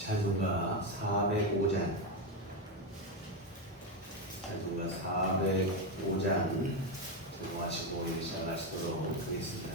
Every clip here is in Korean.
찬송가 405장 제공하시고 시작하시도록 하겠습니다.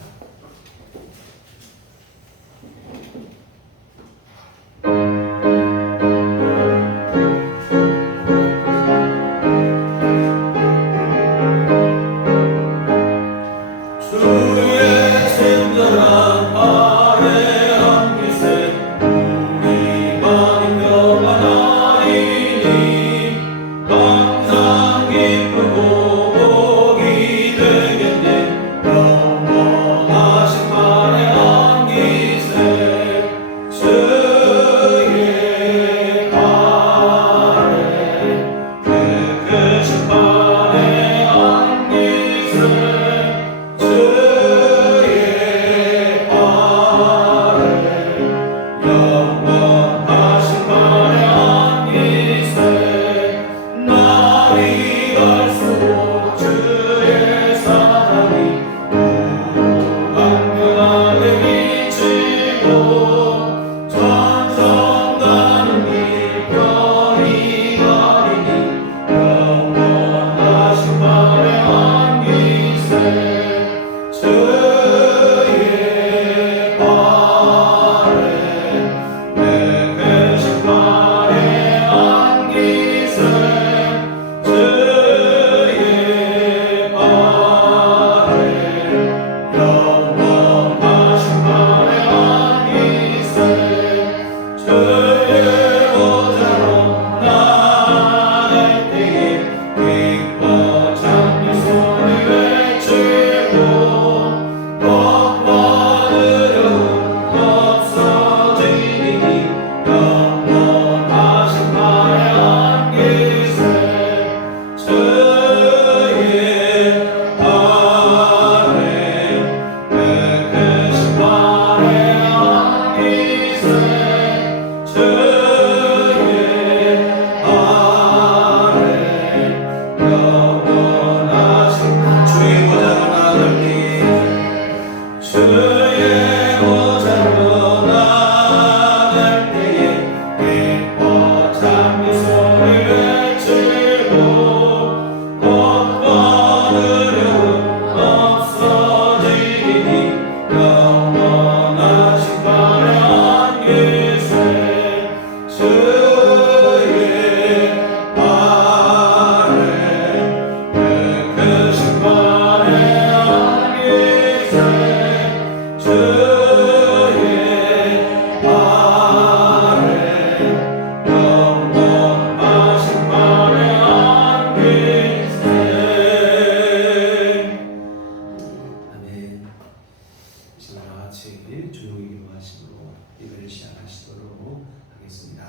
조용히 기도하시고 예배를 시작하시도록 하겠습니다.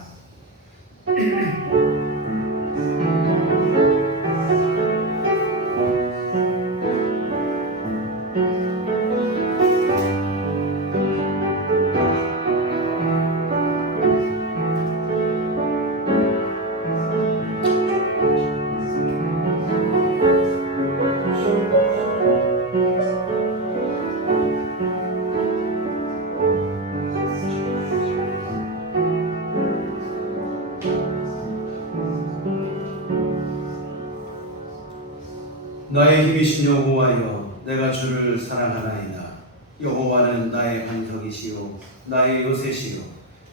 나의 힘이신 여호와여, 내가 주를 사랑하나이다. 여호와는 나의 반석이시요 나의 요새시요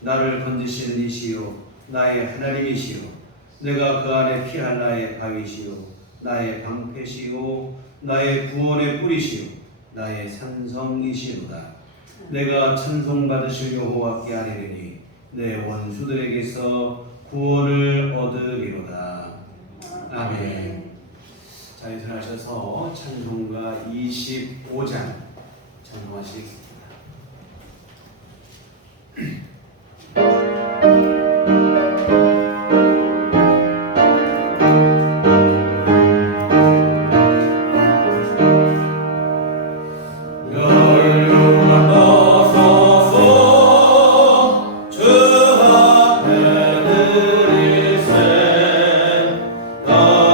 나를 건지시는 이시요 나의 하나님이시요 내가 그 안에 피할 나의 바위시요 나의 방패시요 나의 구원의 뿌리시요 나의 산성이시로다. 내가 찬송받으실 여호와께 아뢰리니 내 원수들에게서 구원을 얻으리로다. 아멘. 자, 일어나셔서 찬송가 25장 찬송하시겠습니다.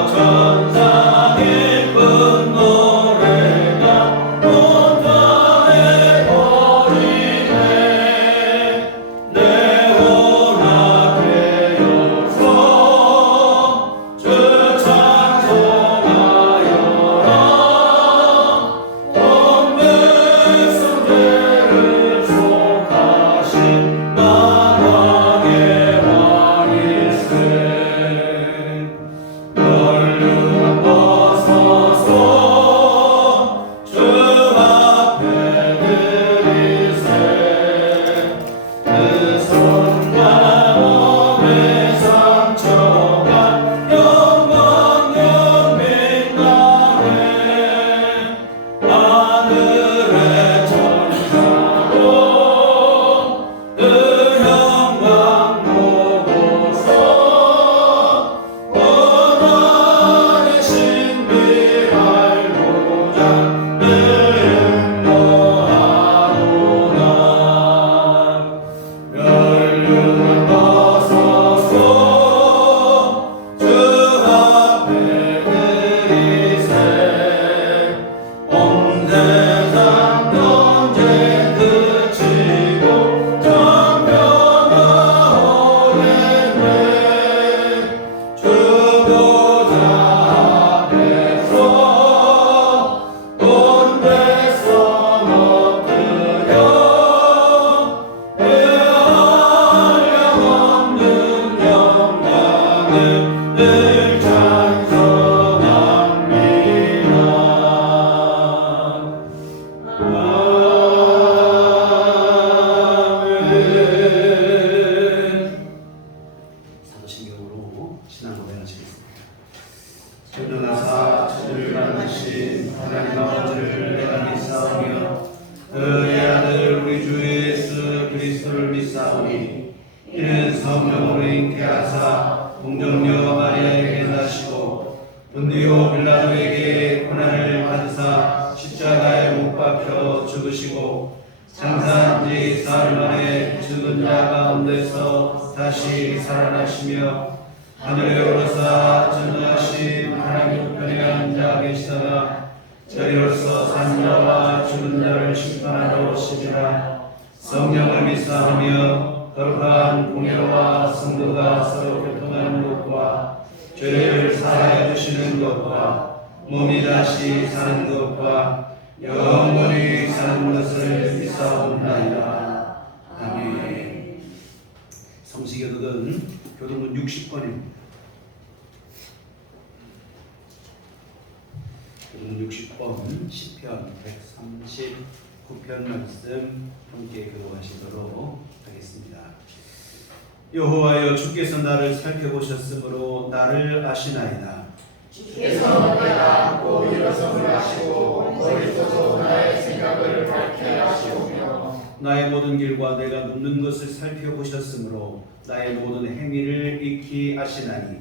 천사 기쁜 노래가 온 땅에 이는 성령으로 잉태하사 동정녀 마리아에게 나시고 본디오 빌라도에게 고난을 받으사 십자가에 못 박혀 죽으시고 장사한 지 사흘 만에 죽은 자 가운데서 다시 살아나시며 하늘에 오르사 전능하신 하나님 우편에 앉아 계시다가 저리로서 산 자와 죽은 자를 심판하러 오시리라. 성령을 믿사하며 거룩한 공예와 성도가 서로 교통하는 것과 죄를 사하여 주시는 것과 몸이 다시 사는 것과 영원히 사는 것을 믿사옵나이다. 아멘. 성시교독은 교독문 60권입니다. 교독문 60권 10편 139편 말씀 함께 교독하시도록 하겠습니다. 여호와여, 주께서 나를 살펴보셨으므로 나를 아시나이다. 주께서 내가 앉고 일어섬을 아시고 머리서도 나의 생각을 밝게 하시오며 나의 모든 길과 내가 눕는 것을 살펴보셨으므로 나의 모든 행위를 익히 아시나니.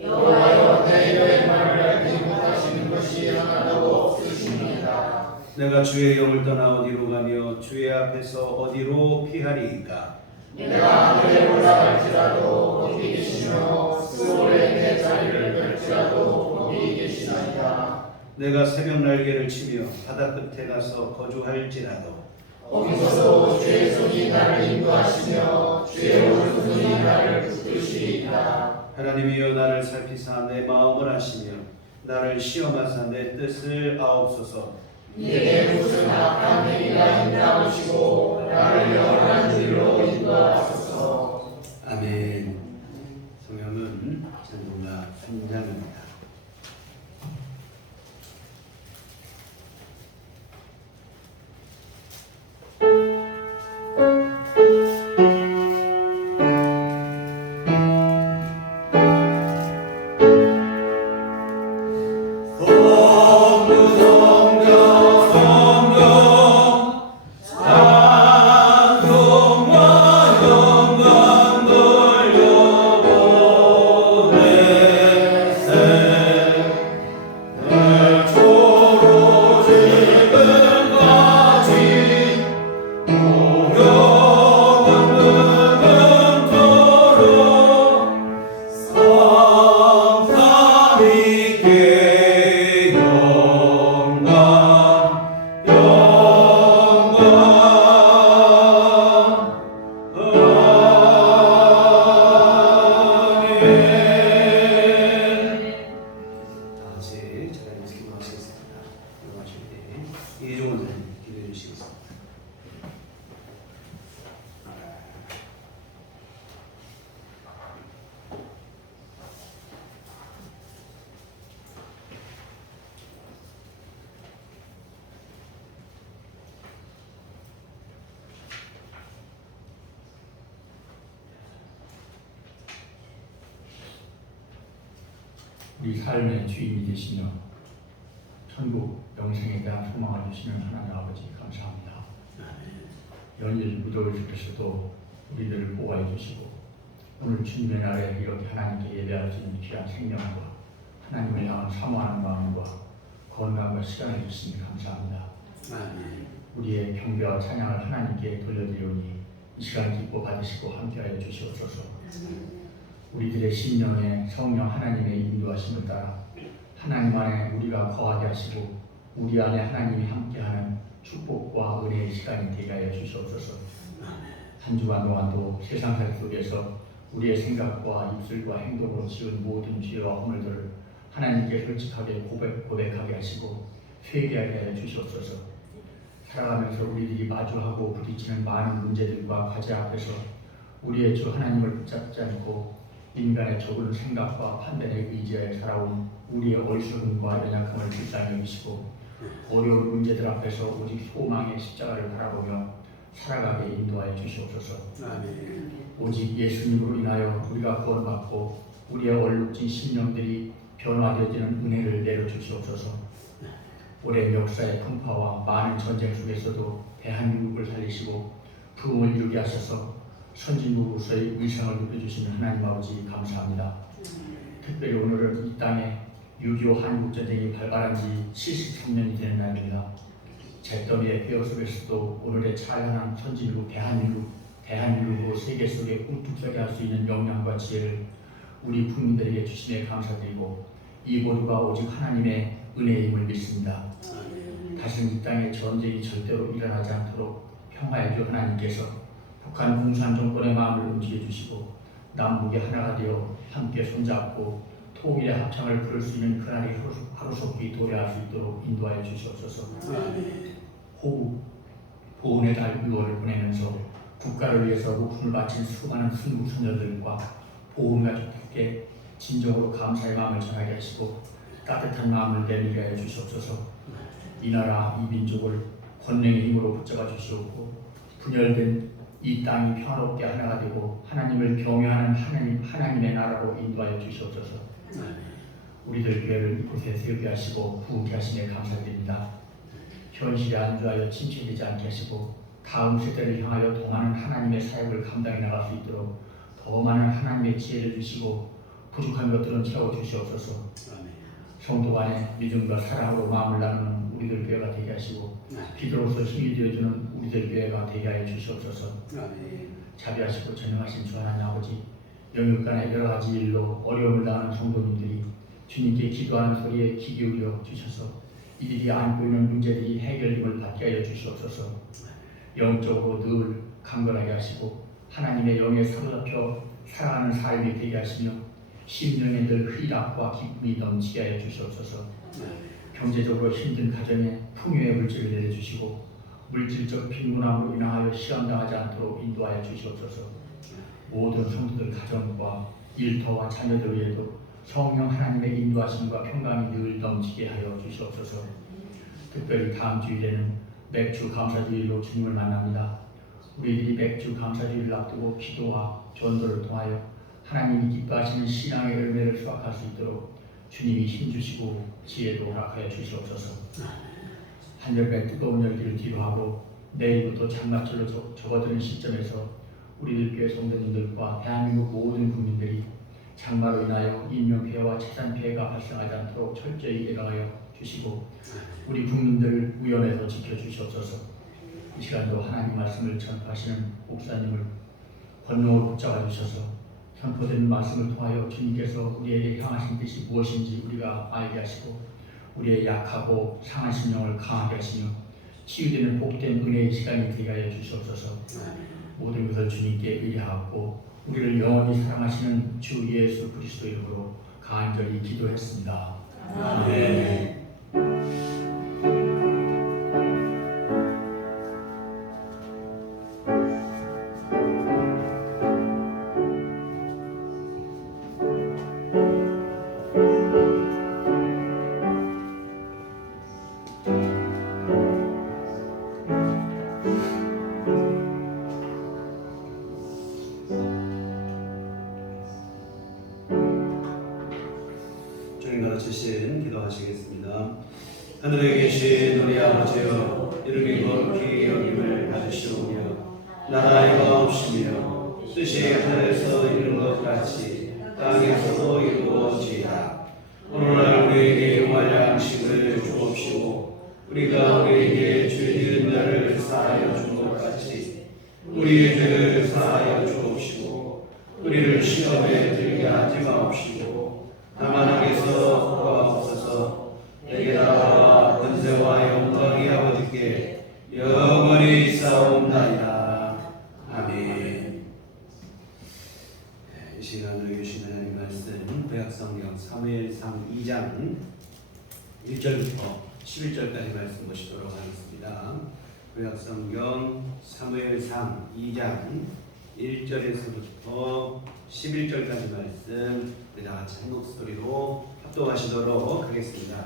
여호와여, 내 여행만을 알지 못하시는 것이 하나도 없으십니다. 내가 주의 영을 떠나 어디로 가며 주의 앞에서 어디로 피하리이까. 내가 하늘에 올라갈지라도 거기 계시며 스올에 내 자리를 펼지라도 거기 계시나이다. 내가 새벽 날개를 치며 바다 끝에 가서 거주할지라도 거기서도 주의 손이 나를 인도하시며 주의 오른손이 나를 붙드시리이다. 하나님이여, 나를 살피사 내 마음을 아시며 나를 시험하사 내 뜻을 아옵소서. 내게 무슨 악한 행위가 있나 보시고 나를 영원한 길로 인도하소서. 아멘. 성경은 찬송가 3장입니다. 우리 삶의 주인이 되시며 천국 영생에 대한 소망을 주시는 하나님 아버지 감사합니다. 연일 무더울 중에서도 우리들을 보호해 주시고 오늘 주님의 날에 이렇게 하나님께 예배할 수 있는 귀한 생명과 하나님을 향한 사모하는 마음과 건강과 시간을 주시니 감사합니다. 우리의 경배와 찬양을 하나님께 돌려드리오니 이 시간 기뻐 받으시고 함께하여 주시옵소서. 우리들의 심령에 성령 하나님의 인도하심을 따라 하나님 안에 우리가 거하게 하시고 우리 안에 하나님이 함께하는 축복과 은혜의 시간이 되게 하여 주시옵소서. 한 주간 동안도 세상살 속에서 우리의 생각과 입술과 행동으로 지은 모든 죄와 허물들을 하나님께 솔직하게 고백하게 하시고 회개하게 하여 주시옵소서. 살아가면서 우리들이 마주하고 부딪히는 많은 문제들과 과제 앞에서 우리의 주 하나님을 붙잡지 않고 인간의 적은 생각과 판단에 의지하여 살아온 우리의 어리석음과 연약함을 불쌍히 여기시고 어려운 문제들 앞에서 오직 소망의 십자가를 바라보며 살아가게 인도하여 주시옵소서. 아멘. 오직 예수님으로 인하여 우리가 구원받고 우리의 얼룩진 심령들이 변화되어지는 은혜를 내려주시옵소서. 오랜 역사의 풍파와 많은 전쟁 속에서도 대한민국을 살리시고 부흥을 이루게 하셔서 선진국으로서의 위상을 높여주시는 하나님 아버지 감사합니다. 특별히 오늘은 이 땅에 6.25 한국전쟁이 발발한 지 73년이 되는 날입니다. 잿더미의 폐허 속에서도 오늘의 찬란한 선진국 대한민국으로 세계 속에 꿈틀서게 할 수 있는 역량과 지혜를 우리 국민들에게 주심에 감사드리고 이 모두가 오직 하나님의 은혜임을 믿습니다. 다시는 이 땅에 전쟁이 절대로 일어나지 않도록 평화의 주 하나님께서 북한 공산 정권의 마음을 움직여 주시고 남북이 하나가 되어 함께 손잡고 통일의 합창을 부를 수 있는 그날이 하루속히 도래할 수 있도록 인도하여 주시옵소서. 호국 보훈의 달 6월을 보내면서 국가를 위해서 목숨을 바친 수많은 순국선녀들과 보훈가족들께 진정으로 감사의 마음을 전하게 하시고 따뜻한 마음을 내밀게 하여 주시옵소서. 이 나라 이 민족을 권능의 힘으로 붙잡아 주시옵고 분열된 이 땅이 평화롭게 하나가 되고 하나님을 경외하는 하나님의 나라로 인도하여 주시옵소서. 우리들 교회를 이곳에 세우게 하시고 부흥케 하심에 감사드립니다. 현실에 안주하여 침체되지 않게 하시고 다음 세대를 향하여 더 많은 하나님의 사역을 감당해 나갈 수 있도록 더 많은 하나님의 지혜를 주시고 부족한 것들은 채워 주시옵소서. 성도 간의 믿음과 사랑으로 마음을 나누는 우리들 교회가 되게 하시고 기도로서 힘이 되어주는 우리들 교회가 되게 하여 주시옵소서. 자비하시고 전능하신 주 하나님 아버지, 영육 간의 여러 가지 일로 어려움을 당하는 성도님들이 주님께 기도하는 소리에 귀 기울여 주셔서 이들이 안고 있는 문제들이 해결림을 받게 하여 주시옵소서. 영적으로 늘 강건하게 하시고 하나님의 영에 사로잡혀 살아가는 삶이 되게 하시며 심령에 늘 희락과 기쁨이 넘치게 하여 주시옵소서. 경제적으로 힘든 가정에 풍요의 물질을 내려주시고 물질적 빈곤함으로 인하여 시험당하지 않도록 인도하여 주시옵소서. 모든 성도들 가정과 일터와 자녀들 위에도 성령 하나님의 인도하심과 평강이 늘 넘치게 하여 주시옵소서. 특별히 다음 주일에는 맥주 감사주일로 주님을 만납니다. 우리들이 맥주 감사주일을 앞두고 기도와 전도를 통하여 하나님이 기뻐하시는 신앙의 열매를 수확할 수 있도록 주님이 힘주시고 지혜도 허락하여 주시옵소서. 한여름의 뜨거운 열기를 뒤로하고 내일부터 장마철로 접어드는 시점에서 우리들 교회 성도님들과 대한민국 모든 국민들이 장마로 인하여 인명피해와 재산피해가 발생하지 않도록 철저히 예방하여 주시고 우리 국민들을 위험에서 지켜주시옵소서. 이 시간도 하나님 말씀을 전파하시는 목사님을 권능으로 붙잡아 주셔서 선포되는 말씀을 통하여 주님께서 우리에게 향하신 뜻이 무엇인지 우리가 알게 하시고 우리의 약하고 상한 심령을 강하게 하시며 치유되는 복된 은혜의 시간이 되게 하여 주시옵소서. 모든 것을 주님께 의뢰하고 우리를 영원히 사랑하시는 주 예수 그리스도 이름으로 간절히 기도했습니다. 아멘. 주신 기도하시겠습니다. 하늘에 계신 우리 아버지여, 이름이 거룩히 여김을 받으시오며 나라의 없으며 뜻이 하늘에서 이룬 것 같이 땅에서도 이루어지이다. 오늘날 우리에게 용할 양식을 주옵시고 우리가 우리에게 죄 지은 자를 사하여 준 것 같이 우리의 죄를 사하여 주옵시고 우리를 시험에 들게 하지 마옵시고 다만 악에서 구하옵소서. 내게 나라와 권세와 영광이 아버지께 영원히 있사옵나이다. 아멘. 구약성경 사무엘상 2장 1절부터 11절까지 말씀 보시도록 하겠습니다. 구약성경 사무엘상 2장 1절에서부터 11절까지 말씀 우리 다 같이 한 목소리로 합독하시도록 하겠습니다.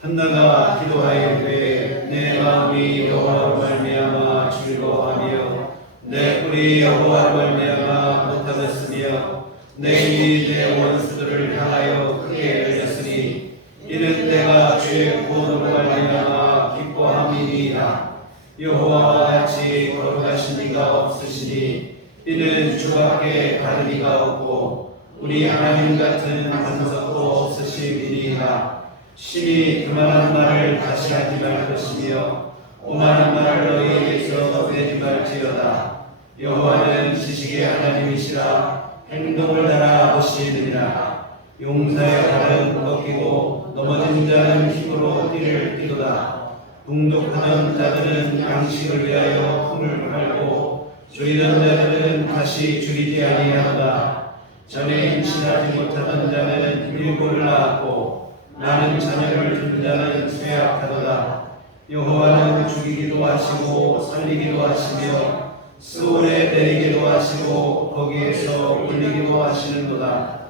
한나가 기도하였되 내 마음이 여호와로 말미암아 즐거워하며 내 뿔이 여호와로 말미암아 못하겠으며 내 입이 내 원수들을 향하여 크게 열렸으니 이는 내가 주의 구원으로 말미암아 기뻐함이니이다. 여호와와 같이 거룩하신 이가 없으시니 이는 주밖에 다른 이가 없고 우리 하나님 같은 반석도 없으심이니이다. 심히 그만한 말을 다시 하지 말 것이며 오만한 말을 너희에게서 내지 말지어다. 여호와는 지식의 하나님이시라 행동을 따라 보시느니라. 용사의 발은 꺾이고 넘어진 자는 힘으로 띠를 띠도다. 동독하던 자들은 양식을 위하여 품을 팔고 줄이던 자들은 다시 줄이지 아니하도다. 전에 임신하지 못하던 자는 일곱을 낳았고 나는 자녀를 둔 자는 쇠약하도다. 여호와는 죽이기도 하시고 살리기도 하시며 스올에 내리기도 하시고 거기에서 올리기도 하시는도다.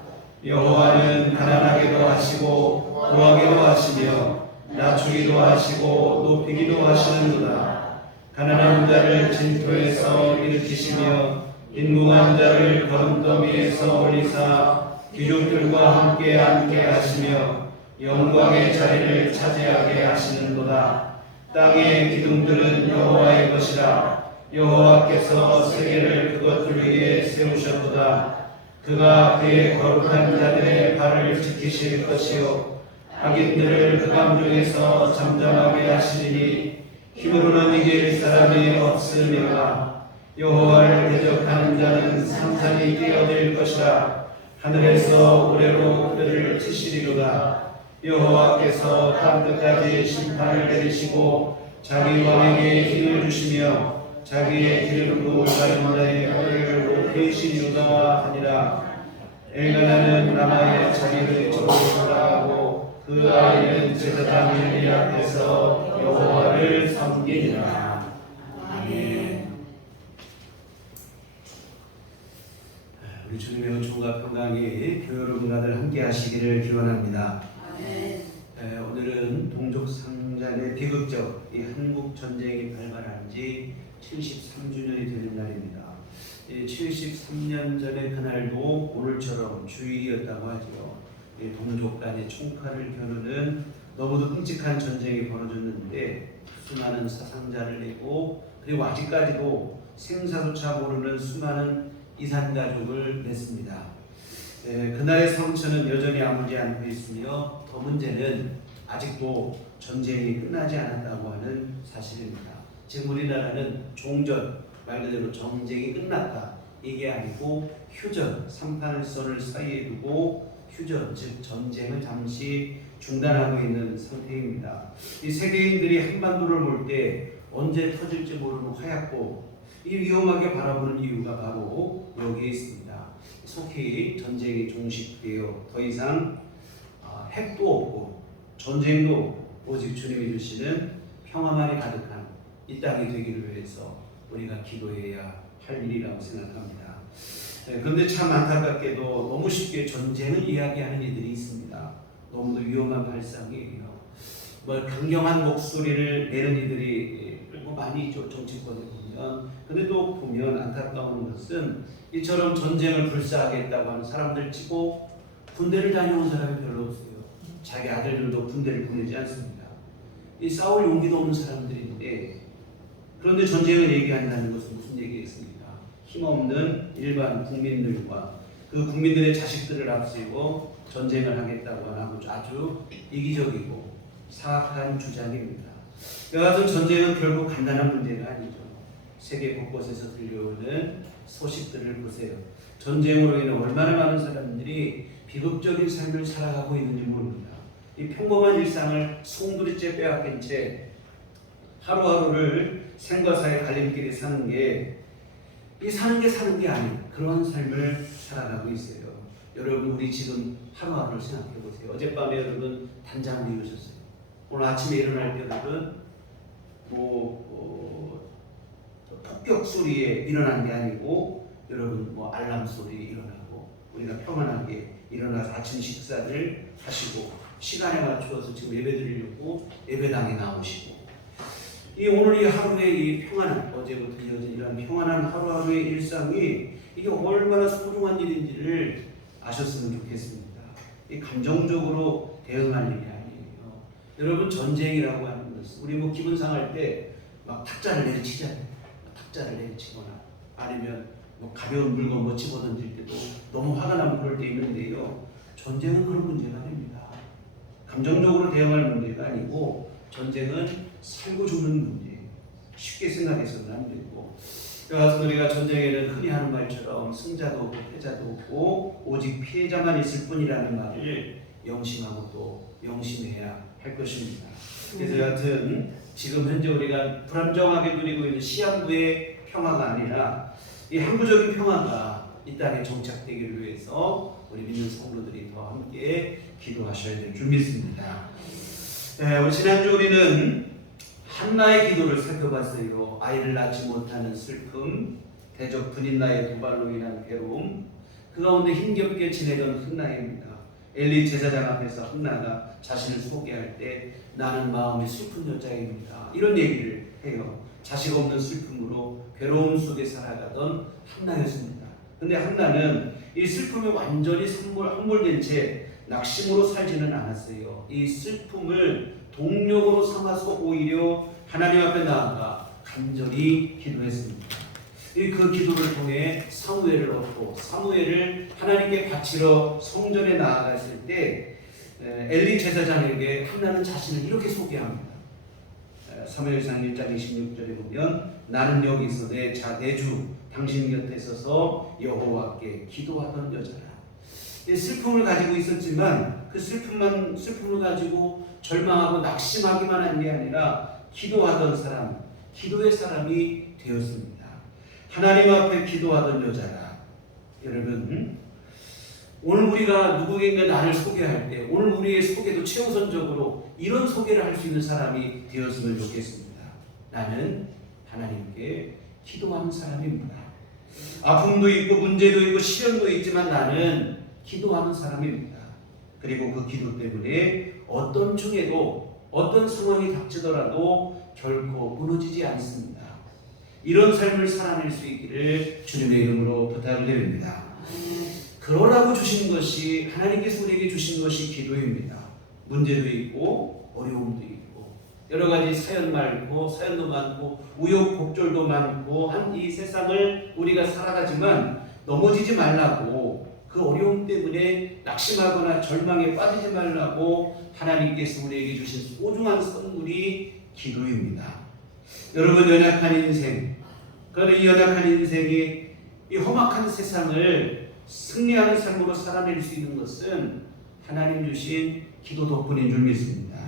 여호와는 가난하게도 하시고 부하게도 하시며 낮추기도 하시고 높이기도 하시는도다. 가난한 자를 진토에서 일으키시며 빈궁한 자를 거름더미에서 올리사 귀족들과 함께 앉게 하시며 영광의 자리를 차지하게 하시는도다. 땅의 기둥들은 여호와의 것이라. 여호와께서 세계를 그것들 위에 세우셨도다. 그가 그의 거룩한 자들의 발을 지키실 것이요 악인들을 흑암 중에서 잠잠하게 하시리니 힘으로는 이길 사람이 없으리라. 여호와를 대적하는 자는 산산이 깨어질 것이라. 하늘에서 우레로 그들을 치시리로다. 여호와께서 땅끝까지 심판을 내리시고 자기 왕에게 힘을 주시며 자기의 기름 부은 자의 혀를 높이시리로다 하니라. 엘가나는 라마의 자기를 저로 돌아가고 그 아이는 제사장 엘리 앞에서 여호와를 섬기니라. 아멘. 우리 주님의 은총과 평강이 교회 여러분들 함께 하시기를 기원합니다. 오늘은 동족 상잔의 비극적 이 한국 전쟁이 발발한 지 73주년이 되는 날입니다. 73년 전의 그날도 오늘처럼 주일이었다고 하죠. 동족 간의 총칼을 겨누는 너무도 끔찍한 전쟁이 벌어졌는데 수많은 사상자를 내고 그리고 아직까지도 생사조차 모르는 수많은 이산가족을 냈습니다. 그날의 상처는 여전히 아물지 않고 있으며 더 문제는 아직도 전쟁이 끝나지 않았다고 하는 사실입니다. 지금 우리나라는 종전, 말 그대로 전쟁이 끝났다 이게 아니고 휴전, 3판선을 사이에 두고 휴전, 즉 전쟁을 잠시 중단하고 있는 상태입니다. 이 세계인들이 한반도를 볼 때 언제 터질지 모르는 화약고 이 위험하게 바라보는 이유가 바로 여기에 있습니다. 속히 전쟁이 종식되어 더 이상 핵도 없고 전쟁도 없고 오직 주님이 주시는 평화만이 가득한 이 땅이 되기를 위해서 우리가 기도해야 할 일이라고 생각합니다. 그런데 참 안타깝게도 너무 쉽게 전쟁을 이야기하는 이들이 있습니다. 너무도 위험한 발상이에요. 강경한 목소리를 내는 이들이 많이 있죠. 정치권에 보면. 근데 또 보면 안타까운 것은 이처럼 전쟁을 불사하겠다고 하는 사람들 치고 군대를 다녀온 사람이 별로 없어요. 자기 아들들도 군대를 보내지 않습니다. 이 싸울 용기도 없는 사람들인데 그런데 전쟁을 얘기한다는 것은 무슨 얘기겠습니까? 힘없는 일반 국민들과 그 국민들의 자식들을 앞세우고 전쟁을 하겠다고 하는 아주 이기적이고 사악한 주장입니다. 이와 같은 전쟁은 결국 간단한 문제가 아니죠. 세계 곳곳에서 들려오는 소식들을 보세요. 전쟁으로 인해 얼마나 많은 사람들이 비극적인 삶을 살아가고 있는지 모릅니다. 이 평범한 일상을 송두리째 빼앗긴 채 하루하루를 생과 사의 갈림길에 사는 게 사는 게 아닌 그런 삶을 살아가고 있어요. 여러분 우리 지금 하루하루를 생각해 보세요. 어젯밤에 여러분 단잠을 이루셨어요. 오늘 아침에 일어날 때 여러분 폭격 소리에 일어난 게 아니고 여러분 알람 소리에 일어나고 우리가 평안하게 일어나서 아침 식사를 하시고 시간에 맞추어서 지금 예배 드리려고 예배당에 나오시고 이 오늘 이 하루의 이 평안한 어제부터 이어진 이런 평안한 하루하루의 일상이 이게 얼마나 소중한 일인지를 아셨으면 좋겠습니다. 이 감정적으로 대응할 일이 아니에요. 여러분 전쟁이라고 하는 것은 우리 기분 상할 때 막 탁자를 내리치잖아요. 탁자를 내리치거나 아니면 가벼운 물건 집어던질 때도 너무 화가 나면 그럴 때 있는데요. 전쟁은 그런 문제가 아닙니다. 감정적으로 대응할 문제가 아니고 전쟁은 살고 죽는 문제예요. 쉽게 생각해서는 안 되고 그래서 우리가 전쟁에는 흔히 하는 말처럼 승자도 없고 패자도 없고 오직 피해자만 있을 뿐이라는 말을 영심하고 또 영심해야 할 것입니다. 그래서 여하튼 지금 현재 우리가 불안정하게 누리고 있는 시한부의 평화가 아니라 이 항구적인 평화가 이 땅에 정착되기를 위해서 우리 믿는 성도들이 더 함께 기도하셔야 될 줄 믿습니다. 우리 지난주 우리는 한나의 기도를 살펴봤어요. 아이를 낳지 못하는 슬픔, 대적 분인나의 도발로 인한 괴로움, 그 가운데 힘겹게 지내던 한나입니다. 엘리 제사장 앞에서 한나가 자신을 소개할 때 나는 마음이 슬픈 여자입니다. 이런 얘기를 해요. 자식 없는 슬픔으로 괴로움 속에 살아가던 한나였습니다. 근데 한나는 이 슬픔에 완전히 함몰된 채 낙심으로 살지는 않았어요. 이 슬픔을 동력으로 삼아서 오히려 하나님 앞에 나아가 간절히 기도했습니다. 그 기도를 통해 사무엘을 얻고 사무엘을 하나님께 바치러 성전에 나아갔을 때 엘리 제사장에게 한나는 자신을 이렇게 소개합니다. 사무엘상 1장 26절에 보면 나는 여기서 내 주 당신 곁에 서서 여호와께 기도하던 여자라. 슬픔을 가지고 있었지만 그 슬픔을 가지고 절망하고 낙심하기만 한 게 아니라 기도하던 사람, 기도의 사람이 되었습니다. 하나님 앞에 기도하던 여자라. 여러분, 오늘 우리가 누구에게 나를 소개할 때 오늘 우리의 소개도 최우선적으로 이런 소개를 할 수 있는 사람이 되었으면 좋겠습니다. 나는 하나님께 기도하는 사람입니다. 아픔도 있고 문제도 있고 시련도 있지만 나는 기도하는 사람입니다. 그리고 그 기도 때문에 어떤 중에도 어떤 상황이 닥치더라도 결코 무너지지 않습니다. 이런 삶을 살아낼 수 있기를 주님의 이름으로 부탁을 드립니다. 그러라고 주신 것이 하나님께서 우리에게 주신 것이 기도입니다. 문제도 있고 어려움도 있고 여러 가지 사연도 많고 우여곡절도 많고 한 이 세상을 우리가 살아가지만 넘어지지 말라고 그 어려움 때문에 낙심하거나 절망에 빠지지 말라고 하나님께서 우리에게 주신 소중한 선물이 기도입니다. 여러분 연약한 인생, 그런데 이 연약한 인생이 이 험악한 세상을 승리하는 삶으로 살아낼 수 있는 것은 하나님 주신 기도 덕분인 줄 믿습니다.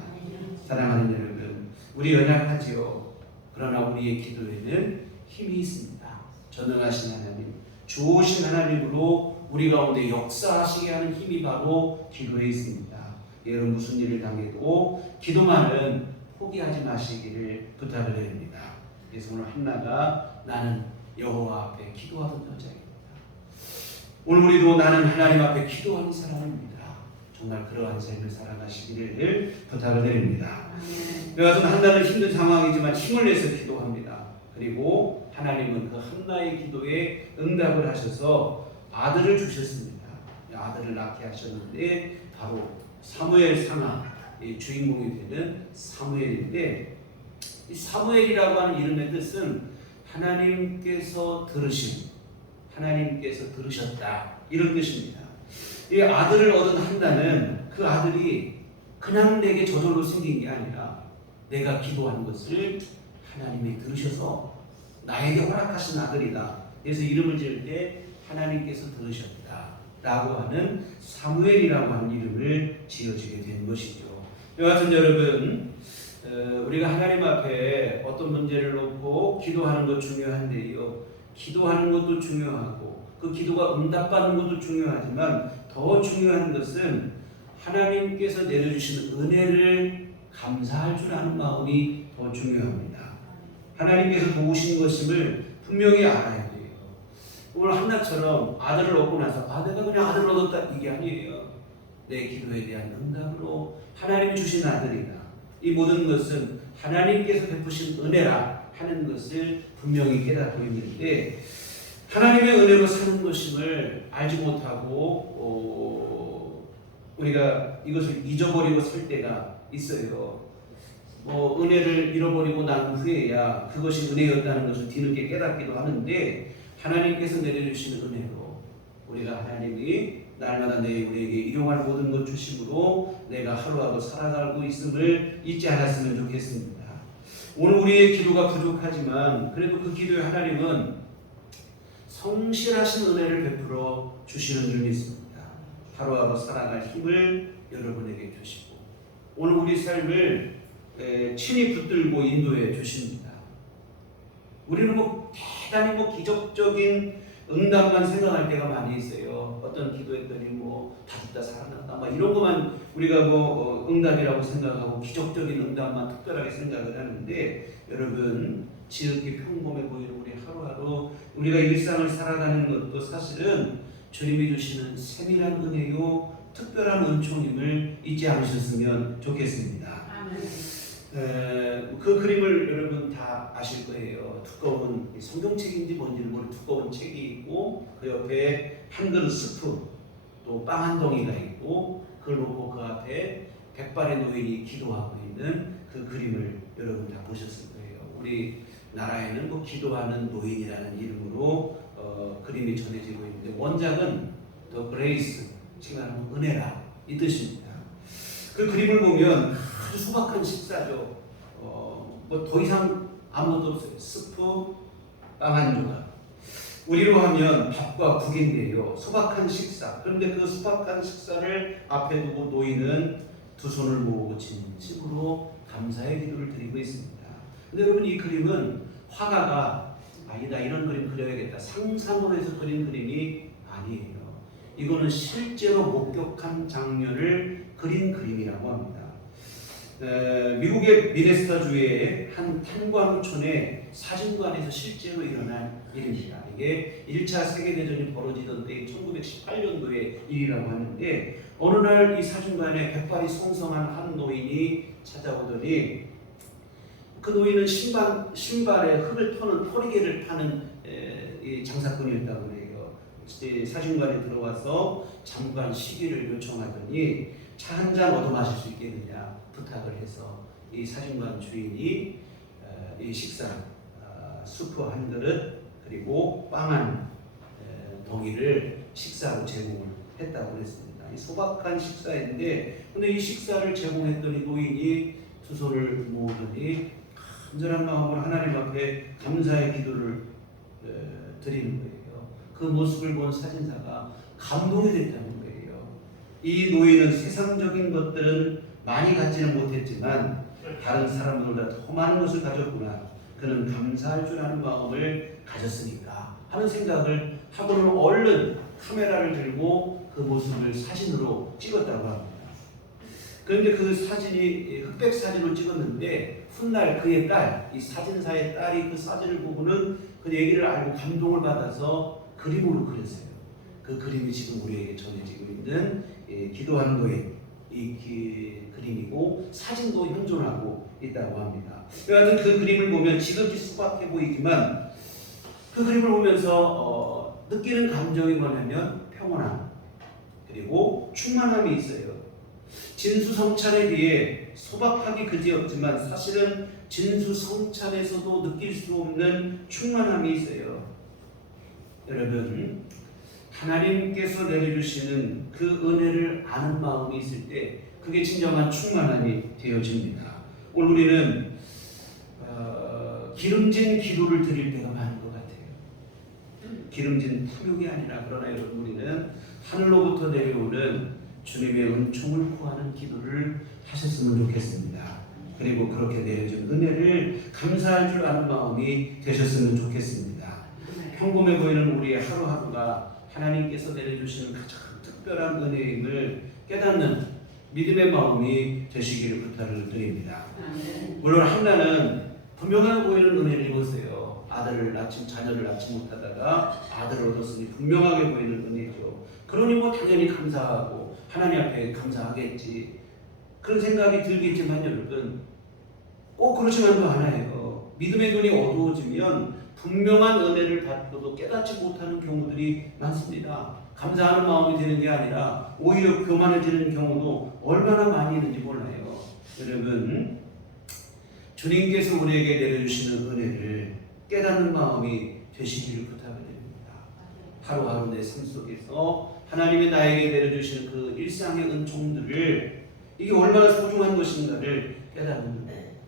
사랑하는 여러분, 우리 연약하지요. 그러나 우리의 기도에는 힘이 있습니다. 전능하신 하나님, 좋으신 하나님으로 우리 가운데 역사하시게 하는 힘이 바로 기도에 있습니다. 여러분 무슨 일을 당해도 기도만은 포기하지 마시기를 부탁을 드립니다. 그래서 오늘 한나가 나는 여호와 앞에 기도하던 여자입니다. 오늘 우리도 나는 하나님 앞에 기도하는 사람입니다. 정말 그러한 삶을 살아가시기를 부탁을 드립니다. 여하튼 한나는 힘든 상황이지만 힘을 내서 기도합니다. 그리고 하나님은 그 한나의 기도에 응답을 하셔서 아들을 주셨습니다. 아들을 낳게 하셨는데 바로 사무엘 상하의 주인공이 되는 사무엘인데 이 사무엘이라고 하는 이름의 뜻은 하나님께서 들으심, 하나님께서 들으셨다 이런 뜻입니다. 이 아들을 얻은 한나는 그 아들이 그냥 내게 저절로 생긴 게 아니라 내가 기도한 것을 하나님이 들으셔서 나에게 허락하신 아들이다. 그래서 이름을 지을 때 하나님께서 들으셨다 라고 하는 사무엘이라고 하는 이름을 지어지게 된 것이죠. 여하튼 여러분, 우리가 하나님 앞에 어떤 문제를 놓고 기도하는 것 중요한데요. 기도하는 것도 중요하고 그 기도가 응답받는 것도 중요하지만 더 중요한 것은 하나님께서 내려주시는 은혜를 감사할 줄 아는 마음이 더 중요합니다. 하나님께서 도우신 것임을 분명히 알아야 돼요. 오늘 한나처럼 아들을 얻고 나서 내가 그냥 아들을 얻었다 이게 아니에요. 내 기도에 대한 응답으로 하나님이 주신 아들이다. 이 모든 것은 하나님께서 베푸신 은혜라 하는 것을 분명히 깨닫고 있는데 하나님의 은혜로 사는 것임을 알지 못하고 우리가 이것을 잊어버리고 살 때가 있어요. 은혜를 잃어버리고 난 후에야 그것이 은혜였다는 것을 뒤늦게 깨닫기도 하는데 하나님께서 내려주시는 은혜로 우리가 하나님이 날마다 우리에게 일용할 모든 것 주심으로 내가 하루하루 살아가고 있음을 잊지 않았으면 좋겠습니다. 오늘 우리의 기도가 부족하지만 그래도 그 기도에 하나님은 성실하신 은혜를 베풀어 주시는 줄 믿습니다. 하루하루 살아갈 힘을 여러분에게 주시고 오늘 우리 삶을 친히 붙들고 인도해 주십니다. 우리는 대단히 기적적인 응답만 생각할 때가 많이 있어요. 어떤 기도했더니 다 죽다 살아났다 이런 것만 우리가 응답이라고 생각하고 기적적인 응답만 특별하게 생각을 하는데 여러분 지극히 평범해 보이는 우리 하루하루 우리가 일상을 살아가는 것도 사실은 주님이 주시는 세밀한 은혜요 특별한 은총임을 잊지 않으셨으면 좋겠습니다. 그 그림을 여러분 다 아실 거예요. 두꺼운 성경책인지 뭔지는 모르는 두꺼운 책이 있고 그 옆에 한 그릇 스프 또 빵 한 덩이가 있고 그걸 놓고 그 앞에 백발의 노인이 기도하고 있는 그 그림을 여러분 다 보셨을 거예요. 우리 나라에는 기도하는 노인이라는 이름으로 그림이 전해지고 있는데 원작은 더 그레이스, 지금 은혜라 이 뜻입니다. 그 그림을 보면 아주 소박한 식사죠. 더 이상 아무것도 없어요. 스프, 빵 한 조각. 우리로 하면 밥과 국인데요. 소박한 식사. 그런데 그 소박한 식사를 앞에 두고 노인은 두 손을 모으고 진심으로 감사의 기도를 드리고 있습니다. 근데 여러분 이 그림은 화가가 아니다 이런 그림 그려야겠다 상상으로 해서 그린 그림이 아니에요. 이거는 실제로 목격한 장면을 그린 그림이라고 합니다. 미국의 미네소타주의 한 탄광촌의 사진관에서 실제로 일어난 일입니다. 이게 1차 세계대전이 벌어지던 때 1918년도의 일이라고 하는데 어느 날 이 사진관에 백발이 송성한 한 노인이 찾아오더니 그 노인은 신발에 흙을 터는 토리개를 파는 장사꾼이었다고 해요. 사진관에 들어와서 잠깐 시기를 요청하더니 차 한 잔 얻어 마실 수 있겠느냐 부탁을 해서 이 사진관 주인이 이 식사 수프 한 그릇 그리고 빵 한 덩이를 식사로 제공을 했다고 했습니다. 이 소박한 식사인데 근데 이 식사를 제공했더니 노인이 두 손을 모으더니 간절한 마음으로 하나님 앞에 감사의 기도를 드리는 거예요. 그 모습을 본 사진사가 감동이 됐다는 거예요. 이 노인은 세상적인 것들은 많이 갖지는 못했지만 다른 사람들보다 더 많은 것을 가졌구나. 그는 감사할 줄 아는 마음을 가졌으니까 하는 생각을 하고는 얼른 카메라를 들고 그 모습을 사진으로 찍었다고 합니다. 그런데 그 사진이 흑백 사진으로 찍었는데 훗날 그의 딸, 이 사진사의 딸이 그 사진을 보고는 그 얘기를 알고 감동을 받아서 그림으로 그렸어요. 그 그림이 지금 우리에게 전해지고 있는 기도하는 노인 이 그림이고 사진도 현존하고 있다고 합니다. 여하튼 그 그림을 보면 지극히 소박해 보이지만 그 그림을 보면서 느끼는 감정이 뭐냐면 평온함 그리고 충만함이 있어요. 진수성찬에 비해 소박하기 그지없지만 사실은 진수성찬에서도 느낄 수 없는 충만함이 있어요. 여러분 하나님께서 내려주시는 그 은혜를 아는 마음이 있을 때 그게 진정한 충만함이 되어집니다. 오늘 우리는 기름진 기도를 드릴 때가 많은 것 같아요. 기름진 탐욕이 아니라 그러나 여러분 우리는 하늘로부터 내려오는 주님의 은총을 구하는 기도를 하셨으면 좋겠습니다. 그리고 그렇게 내려준 은혜를 감사할 줄 아는 마음이 되셨으면 좋겠습니다. 평범해 보이는 우리의 하루하루가 하나님께서 내려주시는 가장 특별한 은혜임을 깨닫는 믿음의 마음이 되시기를 부탁을 드립니다. 물론 한나는 분명해 보이는 은혜를 입었어요. 자녀를 낳지 못하다가 아들을 얻었으니 분명하게 보이는 은혜죠. 그러니 뭐 당연히 감사하고 하나님 앞에 감사하겠지. 그런 생각이 들겠지만 여러분, 꼭 그렇지만도 않아요. 믿음의 눈이 어두워지면 분명한 은혜를 받고도 깨닫지 못하는 경우들이 많습니다. 감사하는 마음이 되는 게 아니라 오히려 교만해지는 경우도 얼마나 많이 있는지 몰라요. 여러분, 주님께서 우리에게 내려주시는 은혜를 깨닫는 마음이 되시기를 부탁드립니다. 하루하루 내 삶 속에서 하나님이 나에게 내려주시는 그 일상의 은총들을 이게 얼마나 소중한 것인가를 깨닫는,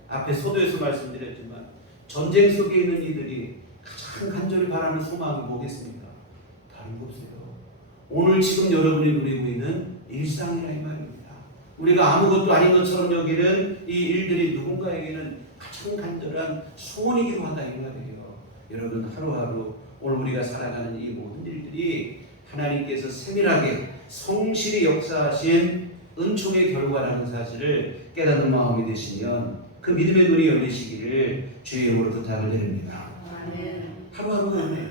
앞에 서두에서 말씀드렸지만 전쟁 속에 있는 이들이 가장 간절히 바라는 소망이 뭐겠습니까? 다른 거 없어요. 오늘 지금 여러분이 누리고 있는 일상이라 이 말입니다. 우리가 아무것도 아닌 것처럼 여기는 이 일들이 누군가에게는 가장 간절한 소원이기도 하다 이 말이에요. 여러분, 하루하루 오늘 우리가 살아가는 이 모든 일들이 하나님께서 세밀하게 성실히 역사하신 은총의 결과라는 사실을 깨닫는 마음이 되시면 그 믿음의 눈이 열리시기를 주의 이름으로 부탁을 드립니다. 하루하루가 은혜예요.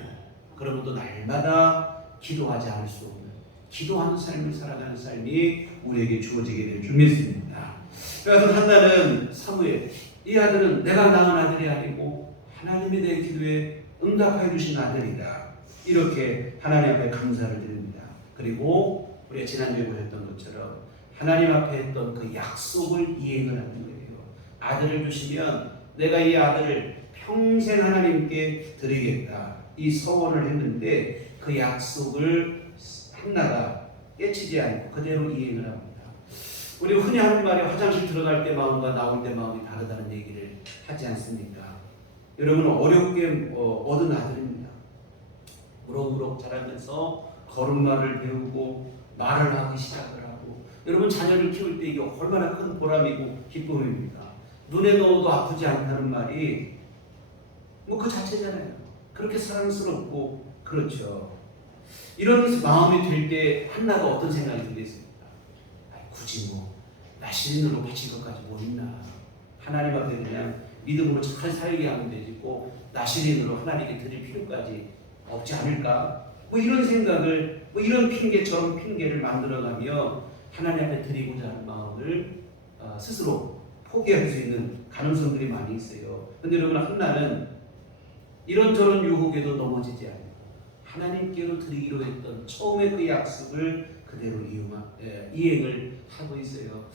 그러면 또 날마다 기도하지 않을 수 없는 기도하는 삶을 살아가는 삶이 우리에게 주어지게 될 줄 믿습니다. 그래서 한나는 사무엘, 이 아들은 내가 낳은 아들이 아니고 하나님이 내 기도에 응답해 주신 아들이다. 이렇게 하나님 앞에 감사를 드립니다. 그리고 우리가 지난주에 보셨던 것처럼 하나님 앞에 했던 그 약속을 이행을 하는 거예요. 아들을 주시면 내가 이 아들을 평생 하나님께 드리겠다. 이 서원을 했는데 그 약속을 한나가 깨치지 않고 그대로 이행을 합니다. 우리 흔히 하는 말이 화장실 들어갈 때 마음과 나올 때 마음이 다르다는 얘기를 하지 않습니까? 여러분은 어렵게 얻은 아들입니다. 무럭무럭 자라면서 걸음마를 배우고 말을 하기 시작을 하고, 여러분 자녀를 키울 때 이게 얼마나 큰 보람이고 기쁨입니까? 눈에 넣어도 아프지 않다는 말이 뭐 그 자체잖아요. 그렇게 사랑스럽고 그렇죠. 이런 마음이 들 때 한나가 어떤 생각이 들겠습니까? 굳이 뭐 나시린으로 바칠 것까지 뭐 있나. 하나님 앞에 그냥 믿음으로 잘 살게 하면 되지 꼭 나시린으로 하나님께 드릴 필요까지 없지 않을까? 뭐 이런 생각을, 뭐 이런 핑계처럼 핑계를 만들어가며 하나님 앞에 드리고자 하는 마음을 스스로 포기할 수 있는 가능성들이 많이 있어요. 근데 여러분, 한나는 이런저런 유혹에도 넘어지지 않고 하나님께로 드리기로 했던 처음에 그 약속을 그대로 이행을 하고 있어요.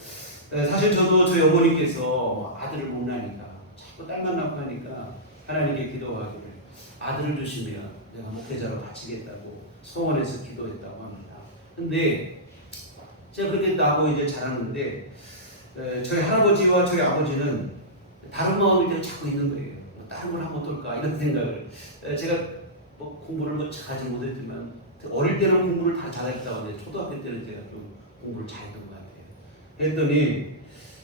사실 저도 저희 어머니께서 아들을 못 낳으니까 자꾸 딸만 낳고 하니까 하나님께 기도하기를 아들을 주시면 내가 목회자로 바치겠다고 소원해서 기도했다고 합니다. 근데 제가 그렇게 나고 이제 자랐는데 저희 할아버지와 저희 아버지는 다른 마음일 때는 자꾸 있는 거예요. 다른 걸 하면 어떨까 이런 생각을. 제가 뭐 공부를 뭐 잘하지 못했지만 어릴 때는 공부를 다 잘했다고 하는데 초등학교 때는 제가 좀 공부를 잘했던 것 같아요. 했더니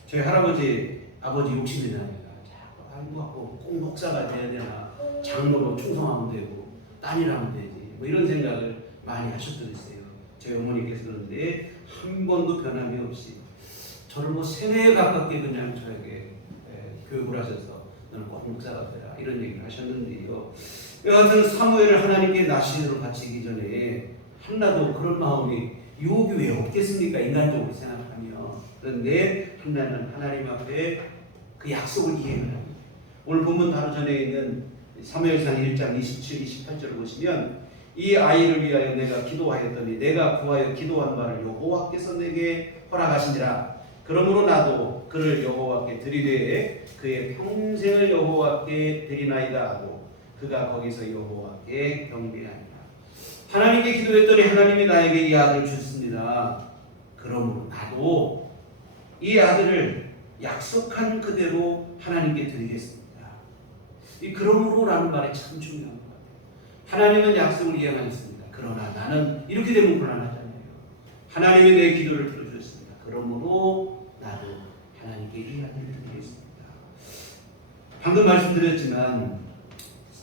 저희 할아버지 아버지 욕심이 나니까 자꾸 아이고 꼭 목사가 돼야 되나, 장로로 충성하면 되고 딴이라면 되지, 뭐 이런 생각을 많이 하셨더랬어요. 저희 어머니께서. 그런데 한 번도 변함이 없이 저를 뭐 세뇌에 가깝게 그냥 저에게 교육을 하셔서 너는 꼭 목사가 되라 이런 얘기를 하셨는데요. 여하튼 사무엘을 하나님께 나시린으로 바치기 전에 한나도 그런 마음이 유혹이 왜 없겠습니까? 인간적으로 생각하면. 그런데 한나는 하나님 앞에 그 약속을 이행을 합니다. 오늘 본문 바로 전에 있는 사무엘상 1장 27, 28절을 보시면 이 아이를 위하여 내가 기도하였더니 내가 구하여 기도한 바를 여호와께서 내게 허락하시니라. 그러므로 나도 그를 여호와께 드리되 그의 평생을 여호와께 드리나이다 하고 그가 거기서 여호와께 경배하니라. 하나님께 기도했더니 하나님이 나에게 이 아들을 주셨습니다. 그러므로 나도 이 아들을 약속한 그대로 하나님께 드리겠습니다. 이 그러므로라는 말이 참 중요한 것 같아요. 하나님은 약속을 이행하셨습니다. 그러나 나는 이렇게 되면 곤란하잖아요. 하나님이 내 기도를 들어주셨습니다. 그러므로 나도 하나님께 이 아들을 드리겠습니다. 방금 말씀드렸지만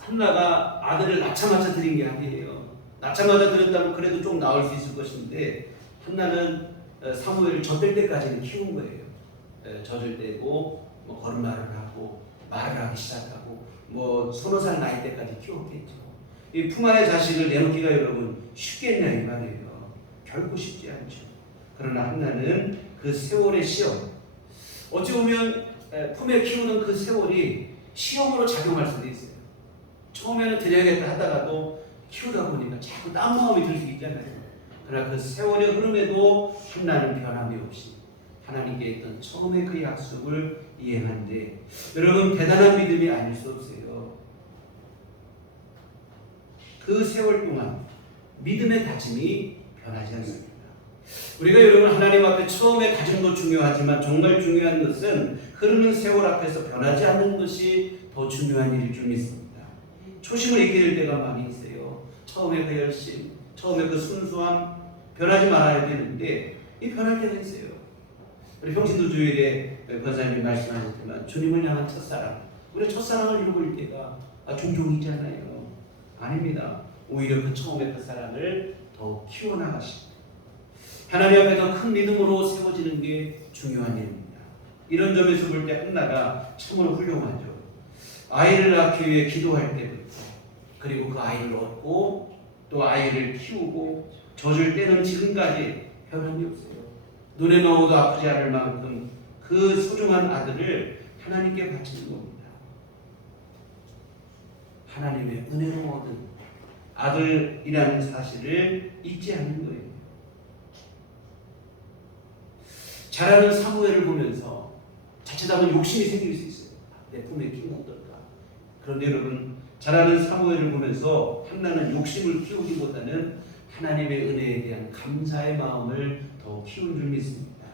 한나가 아들을 낳자마자 드린 게 아니에요. 낳자마자 드렸다면 그래도 좀 나을 수 있을 것인데 한나는 사무엘을 젖될 때까지는 키운 거예요. 젖을 떼고 뭐 걸음마를 하고 말을 하기 시작하고 뭐 서너 살 나이 때까지 키웠겠죠. 이 품 안의 자식을 내놓기가 여러분 쉽겠냐 이 말이에요. 결코 쉽지 않죠. 그러나 한나는 그 세월의 시험, 어찌 보면 품에 키우는 그 세월이 시험으로 작용할 수도 있어요. 처음에는 드려야겠다 하다가도 키우다 보니까 자꾸 딴 마음이 들 수 있잖아요. 그러나 그 세월의 흐름에도 한나는 변함이 없이 하나님께 했던 처음의 그 약속을 이행한데 여러분 대단한 믿음이 아닐 수 없어요. 그 세월 동안 믿음의 다짐이 변하지 않습니다. 우리가 여러분 하나님 앞에 처음에 다짐도 중요하지만 정말 중요한 것은 흐르는 세월 앞에서 변하지 않는 것이 더 중요한 일일 줄 믿습니다. 초심을 잃게 될 때가 많이 있어요. 처음에 그 열심, 처음에 그 순수함 변하지 말아야 되는데 이 변할 때가 있어요. 우리 평신도 주일에 권사님이 말씀하셨지만 주님을 향한 첫사랑, 우리 첫사랑을 잃어버릴 때가 종종 있잖아요. 아닙니다. 오히려 그 처음에 그 사랑을 더 키워나가시고 하나님 앞에 더 큰 믿음으로 세워지는 게 중요한 일입니다. 이런 점에서 볼 때 한나가 참으로 훌륭하죠. 아이를 낳기 위해 기도할 때부터 그리고 그 아이를 얻고 또 아이를 키우고 젖을 때는 지금까지 변함이 없어요. 눈에 넣어도 아프지 않을 만큼 그 소중한 아들을 하나님께 바치는 겁니다. 하나님의 은혜로 얻은 아들이라는 사실을 잊지 않는 거예요. 자라는 사무엘을 보면서 자칫하면 욕심이 생길 수 있어요. 내 품에 키우면 어떨까? 그런데 여러분 자라는 사무엘을 보면서 한나는 욕심을 키우기보다는 하나님의 은혜에 대한 감사의 마음을 더 키운 줄 믿습니다.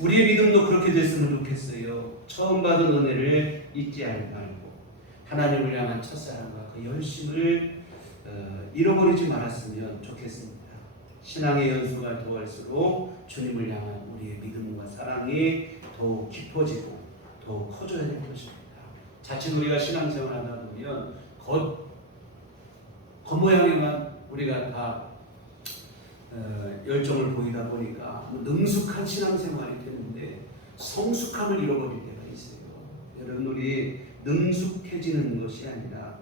우리의 믿음도 그렇게 됐으면 좋겠어요. 처음 받은 은혜를 잊지 말고 하나님을 향한 첫사랑과 그 열심을 잃어버리지 말았으면 좋겠습니다. 신앙의 연수가 더할수록 주님을 향한 우리의 믿음과 사랑이 더욱 깊어지고 더욱 커져야 될 것입니다. 자칫 우리가 신앙생활 하다 보면 겉모양에만 우리가 다 열정을 보이다 보니까 능숙한 신앙생활이 되는데 성숙함을 잃어버릴 때가 있어요. 여러분 우리 능숙해지는 것이 아니라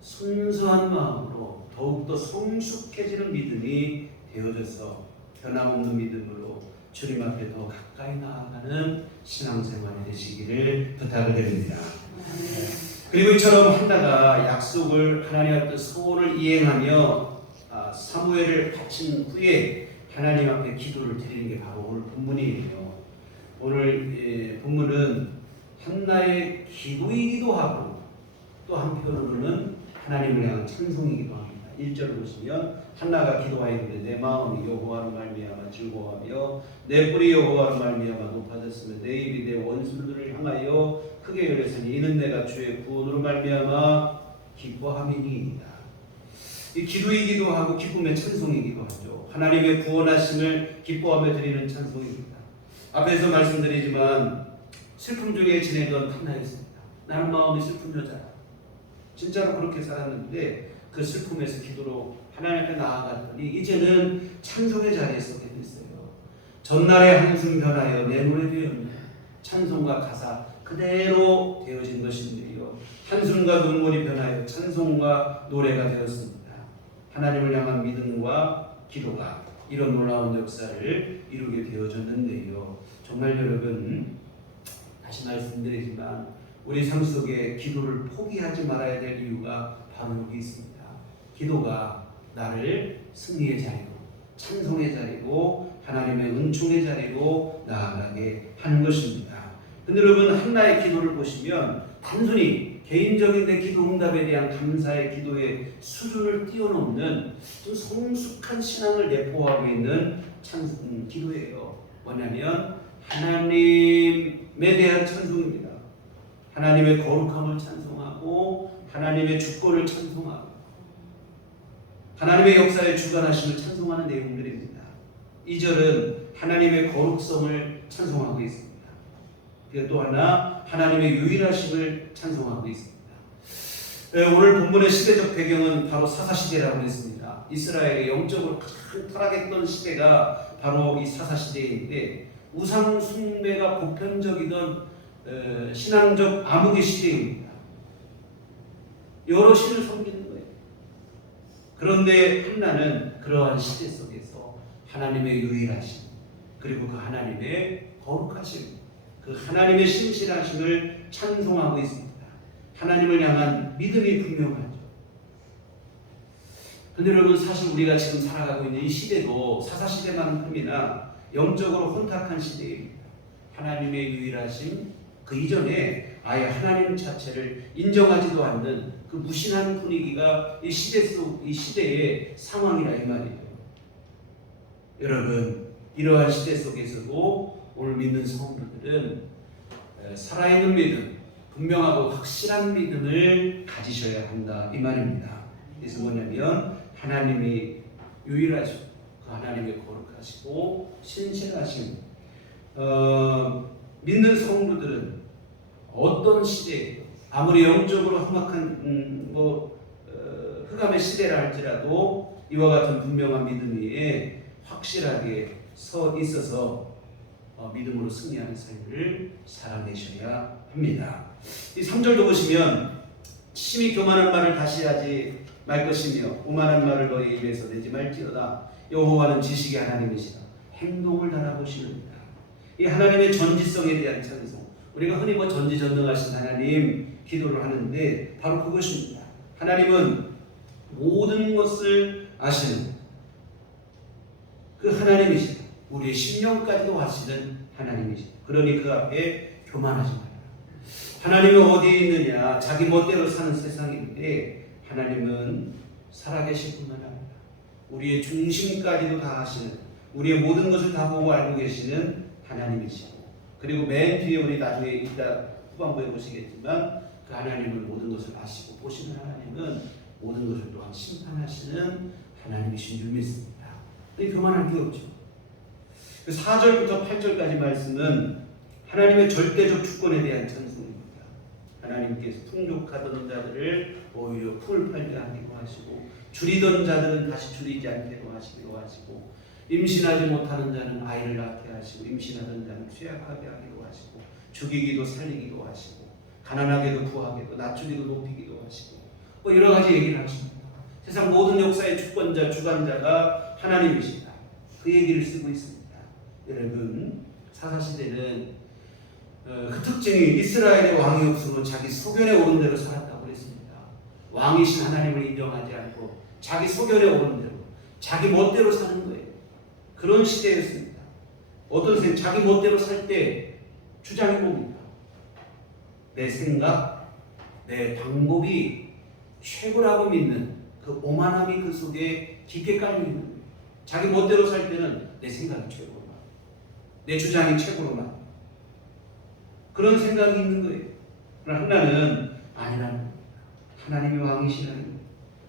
순수한 마음으로 더욱더 성숙해지는 믿음이 되어져서 변함없는 믿음으로 주님 앞에 더 가까이 나아가는 신앙생활이 되시기를 부탁을 드립니다. 그리고 이처럼 한나가 약속을 하나님 앞에 소원을 이행하며 사무엘을 바친 후에 하나님 앞에 기도를 드리는 게 바로 오늘 본문이에요. 오늘 본문은 한나의 기도이기도 하고 또 한편으로는 하나님을 향한 찬송이기도 합니다. 1절을 보시면 한나가 기도하였는데 내 마음이 여호와로 말미암아 즐거워하며 내 뿔이 여호와로 말미암아 높아졌으며 내 입이 내 원수들을 향하여 크게 열렸으니 이는 내가 주의 구원으로 말미암아 기뻐함이니이다. 이 기도이기도 하고 기쁨의 찬송이기도 하죠. 하나님의 구원하심을 기뻐하며 드리는 찬송입니다. 앞에서 말씀드리지만 슬픔 중에 지내던 한나였습니다. 나는 마음이 슬픈 여자. 진짜로 그렇게 살았는데 그 슬픔에서 기도로 하나님 앞에 나아갔더니 이제는 찬송의 자리에 서게 됐어요. 전날의 한숨 변하여 내 노래 되었네. 찬송과 가사 그대로 되어진 것인데요. 한숨과 눈물이 변하여 찬송과 노래가 되었습니다. 하나님을 향한 믿음과 기도가 이런 놀라운 역사를 이루게 되어졌는데요. 정말 여러분 다시 말씀드리지만 우리 삶 속에 기도를 포기하지 말아야 될 이유가 바로 여기 있습니다. 기도가 나를 승리의 자리로, 찬송의 자리로, 하나님의 은총의 자리로 나아가게 하는 것입니다. 근데 여러분 한나의 기도를 보시면 단순히 개인적인 내 기도 응답에 대한 감사의 기도의 수준을 뛰어넘는 좀 성숙한 신앙을 내포하고 있는 기도예요. 뭐냐면 하나님에 대한 찬송입니다. 하나님의 거룩함을 찬송하고 하나님의 주권을 찬송하고 하나님의 역사에 주관하심을 찬송하는 내용들입니다. 2절은 하나님의 거룩성을 찬송하고 있습니다. 또 하나 하나님의 유일하심을 찬송하고 있습니다. 오늘 본문의 시대적 배경은 바로 사사시대라고 했습니다. 이스라엘이 영적으로 가장 타락했던 시대가 바로 이 사사시대인데 우상 숭배가 보편적이던 신앙적 암흑의 시대입니다. 여러 신을 섬기는 거예요. 그런데 한나는 그러한 시대 속에서 하나님의 유일하심, 그리고 그 하나님의 거룩하심, 그 하나님의 신실하심을 찬송하고 있습니다. 하나님을 향한 믿음이 분명하죠. 근데 여러분, 사실 우리가 지금 살아가고 있는 이 시대도 사사시대만큼이나 영적으로 혼탁한 시대입니다. 하나님의 유일하심, 그 이전에 아예 하나님 자체를 인정하지도 않는 그 무신한 분위기가 이 시대의 상황이라 이 말이에요. 여러분, 이러한 시대 속에서도 오늘 믿는 성도들은 살아있는 믿음, 분명하고 확실한 믿음을 가지셔야 한다 이 말입니다. 그래서 뭐냐면 하나님이 유일하시고 그 하나님의 거룩하시고 신실하심, 믿는 성도들은 어떤 시대에 아무리 영적으로 험악한 흑암의 시대라 할지라도 이와 같은 분명한 믿음 위에 확실하게 서 있어서 믿음으로 승리하는 삶을 살아내셔야 합니다. 이 3절도 보시면 심히 교만한 말을 다시 하지 말 것이며 오만한 말을 너희 입에서 내지 말지어다. 여호와는 지식의 하나님이시다. 행동을 달아보시느니라. 이 하나님의 전지성에 대한 찬송, 우리가 흔히 전지전능하신 하나님 기도를 하는데 바로 그것입니다. 하나님은 모든 것을 아시는 그 하나님이시다. 우리의 심령까지도 아시는 하나님이시다. 그러니 그 앞에 교만하지 말라. 하나님이 어디에 있느냐? 자기 멋대로 사는 세상인데 하나님은 살아계실 뿐만 아니라 우리의 중심까지도 다 아시는, 우리의 모든 것을 다 보고 알고 계시는 하나님이시고, 그리고 맨 뒤에 우리 나중에 이따 후반부에 보시겠지만 그 하나님은 모든 것을 아시고 보시는 하나님은 모든 것을 또한 심판하시는 하나님이신 줄 믿습니다. 교만할 게 없죠. 4절부터 8절까지 말씀은 하나님의 절대적 주권에 대한 찬송입니다. 하나님께서 풍족하던 자들을 오히려 풀팔게 하기도 하시고, 줄이던 자들은 다시 줄이지 않게도 하시기도 하시고, 임신하지 못하는 자는 아이를 낳게 하시고, 임신하던 자는 쇠약하게 하기도 하시고, 죽이기도 살리기도 하시고, 가난하게도 부하게도 낮추기도 높이기도 하시고, 여러 가지 얘기를 하십니다. 세상 모든 역사의 주권자, 주관자가 하나님이시다. 그 얘기를 쓰고 있습니다. 여러분, 사사시대는 그 특징이 이스라엘의 왕이 없으므로 자기 소견에 오른 대로 살았다고 했습니다. 왕이신 하나님을 인정하지 않고 자기 소견에 오른 대로, 자기 멋대로 사는 거예요. 그런 시대였습니다. 어떤 생 자기 멋대로 살 때 주장이 뭡니까? 내 생각, 내 방법이 최고라고 믿는 그 오만함이 그 속에 깊게 깔려 있는 거예요. 자기 멋대로 살 때는 내 생각이 최고로만, 내 주장이 최고로만, 그런 생각이 있는 거예요. 그러나 하나는 아니라는 거예요. 하나님이 왕이시라는 거예요.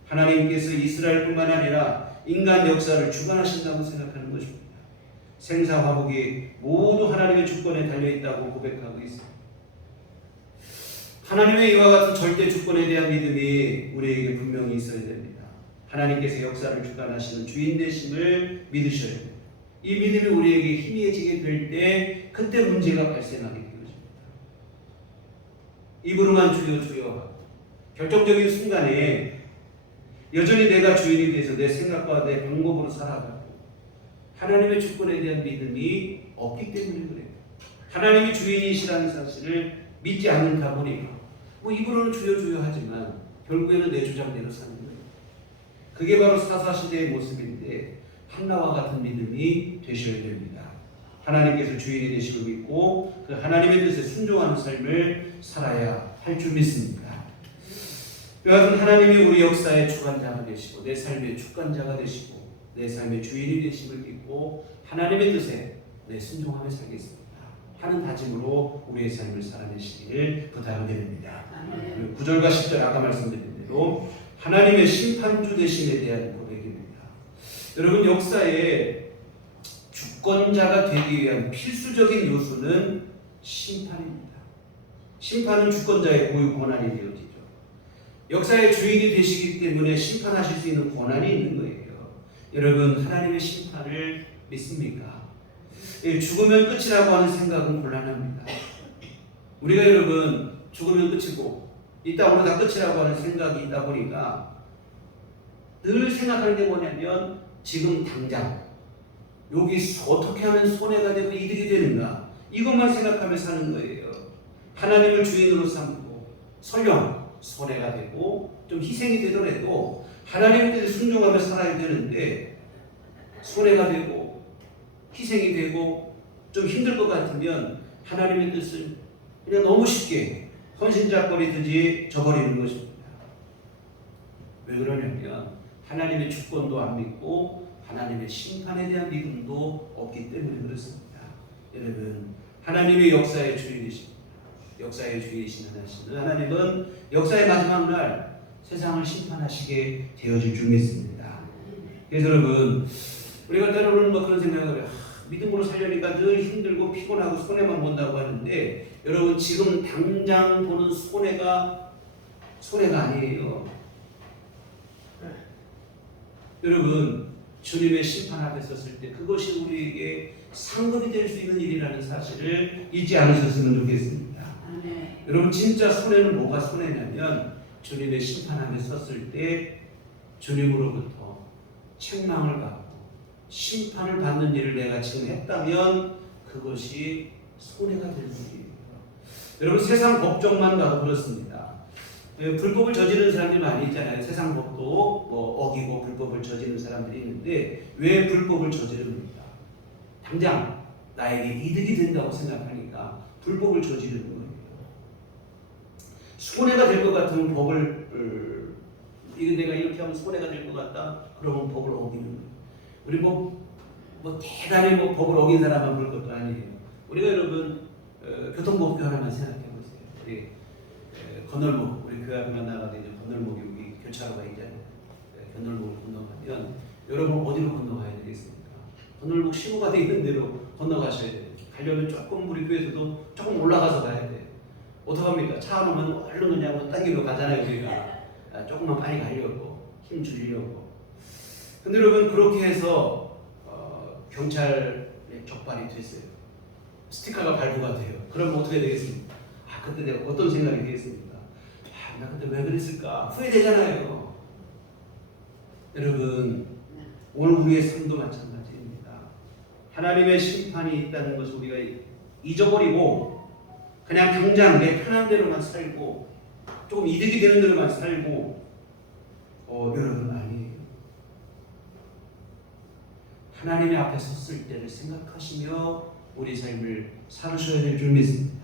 하나님께서 이스라엘뿐만 아니라 인간 역사를 주관하신다고 생각하는 것입니다. 생사화복이 모두 하나님의 주권에 달려있다고 고백하고 있습니다. 하나님의 이와 같은 절대 주권에 대한 믿음이 우리에게 분명히 있어야 됩니다. 하나님께서 역사를 주관하시는 주인 되심을 믿으셔야 됩니다. 이 믿음이 우리에게 희미해지게 될 때 그때 문제가 발생하게 되어집니다. 입으로만 주여 주여 결정적인 순간에 여전히 내가 주인이 돼서 내 생각과 내 방법으로 살아가고 하나님의 주권에 대한 믿음이 없기 때문에 그래요. 하나님이 주인이시라는 사실을 믿지 않는다 보니까 입으로는 주여 주여 하지만 결국에는 내 주장대로 사는 거예요. 그게 바로 사사시대의 모습인데 한나와 같은 믿음이 되셔야 됩니다. 하나님께서 주인이 되시고 믿고 그 하나님의 뜻에 순종하는 삶을 살아야 할 줄 믿습니다. 여하튼 하나님이 우리 역사의 주관자가 되시고 내 삶의 주관자가 되시고 내 삶의 주인이 되심을 믿고 하나님의 뜻에 내 순종하며 살겠습니다 하는 다짐으로 우리의 삶을 살아내시기를 부탁드립니다. 9절과 10절 아까 말씀드린 대로 하나님의 심판주 되심에 대한 고백입니다. 여러분, 역사에 주권자가 되기 위한 필수적인 요소는 심판입니다. 심판은 주권자의 고유 권한이 되어지죠. 역사의 주인이 되시기 때문에 심판하실 수 있는 권한이 있는 거예요. 여러분, 하나님의 심판을 믿습니까? 죽으면 끝이라고 하는 생각은 곤란합니다. 우리가 여러분 죽으면 끝이고 이따 오늘 다 끝이라고 하는 생각이 있다 보니까 늘 생각하는 게 뭐냐면 지금 당장 여기 어떻게 하면 손해가 되고 이득이 되는가 이것만 생각하며 사는 거예요. 하나님을 주인으로 삼고 설령 손해가 되고 좀 희생이 되더라도 하나님의 뜻에 순종하며 살아야 되는데 손해가 되고 희생이 되고 좀 힘들 것 같으면 하나님의 뜻을 그냥 너무 쉽게 헌신작거리듯이 저버리는 것입니다. 왜 그러냐면 하나님의 주권도 안 믿고 하나님의 심판에 대한 믿음도 없기 때문에 그렇습니다. 여러분, 하나님의 역사의 주인이십니다. 역사의 주인이신 하나님은 역사의 마지막 날 세상을 심판하시게 되어질 줄 믿습니다. 그래서 여러분, 우리가 때로는 뭐 그런 생각을 해요. 믿음으로 살려니까 늘 힘들고 피곤하고 손해만 본다고 하는데 여러분, 지금 당장 보는 손해가 아니에요. 여러분, 주님의 심판 앞에 섰을 때 그것이 우리에게 상급이 될 수 있는 일이라는 사실을 잊지 않으셨으면 좋겠습니다. 여러분, 진짜 손해는 뭐가 손해냐면 주님의 심판 앞에 섰을 때 주님으로부터 책망을 받고 심판을 받는 일을 내가 지금 했다면 그것이 손해가 될 일이에요. 여러분, 세상 법정만 가도 그렇습니다. 불법을 저지르는 사람들이 많이 있잖아요. 세상 법도 뭐 어기고 불법을 저지르는 사람들이 있는데 왜 불법을 저지릅니까? 당장 나에게 이득이 된다고 생각하니까 불법을 저지르는 거예요. 손해가 될 것 같으면 법을 이거 내가 이렇게 하면 손해가 될 것 같다. 그러면 법을 어기는 거예요. 우리 뭐 대단히 법을 어긴 사람만 볼 것도 아니에요. 우리가 여러분 교통법규 하나만 생각해 보세요. 우리 건널목, 우리 교회 앞에만 나가도 이제 건널목이 여기 교차로가 있잖아요. 건널목을 건너가면 여러분 어디로 건너가야 되겠습니까? 건널목 신호가 돼 있는 대로 건너가셔야 돼요. 가려면 조금 우리 교회에서도 조금 올라가서 가야 돼요. 어떡합니까? 차 안 오면 얼른 그냥 딴 길로 가잖아요. 우리가 조금만 빨리 가려고 힘 줄이려고. 근데 여러분, 그렇게 해서 경찰에 적발이 됐어요. 스티커가 발부가 돼요. 그럼 어떻게 되겠습니까? 그때 내가 어떤 생각이 되겠습니까? 나 그때 왜 그랬을까? 후회되잖아요. 여러분, 오늘 우리의 삶도 마찬가지입니다. 하나님의 심판이 있다는 것을 우리가 잊어버리고 그냥 당장 내 편한 대로만 살고 조금 이득이 되는 대로만 살고 여러분, 아니에요. 하나님의 앞에 섰을 때를 생각하시며 우리 삶을 살으셔야 될 줄 믿습니다.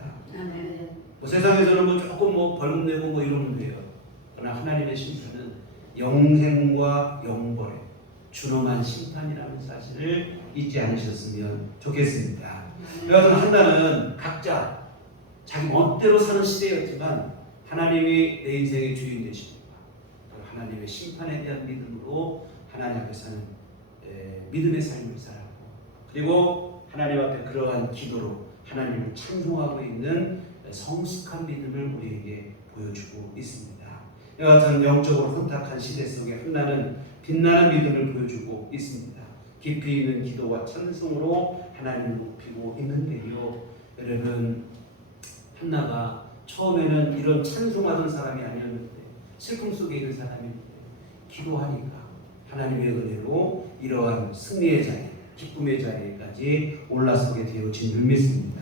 세상에서는 조금 벌금 내고 이러면 돼요. 그러나 하나님의 심판은 영생과 영벌의 준엄한 심판이라는 사실을 잊지 않으셨으면 좋겠습니다. 여러분, 한나는 각자 자기 멋대로 사는 시대였지만 하나님이 내 인생의 주인 되십니다. 하나님의 심판에 대한 믿음으로 하나님 앞에 사는 믿음의 삶을 살았고, 그리고 하나님 앞에 그러한 기도로 하나님을 찬송하고 있는 성숙한 믿음을 우리에게 보여주고 있습니다. 이와 같은 영적으로 혼탁한 시대 속에 한나는 빛나는 믿음을 보여주고 있습니다. 깊이 있는 기도와 찬송으로 하나님을 높이고 있는데요. 여러분, 한나가 처음에는 이런 찬송하던 사람이 아니었는데 슬픔 속에 있는 사람인데 기도하니까 하나님의 은혜로 이러한 승리의 자리, 기쁨의 자리까지 올라서게 되어진 줄 믿습니다.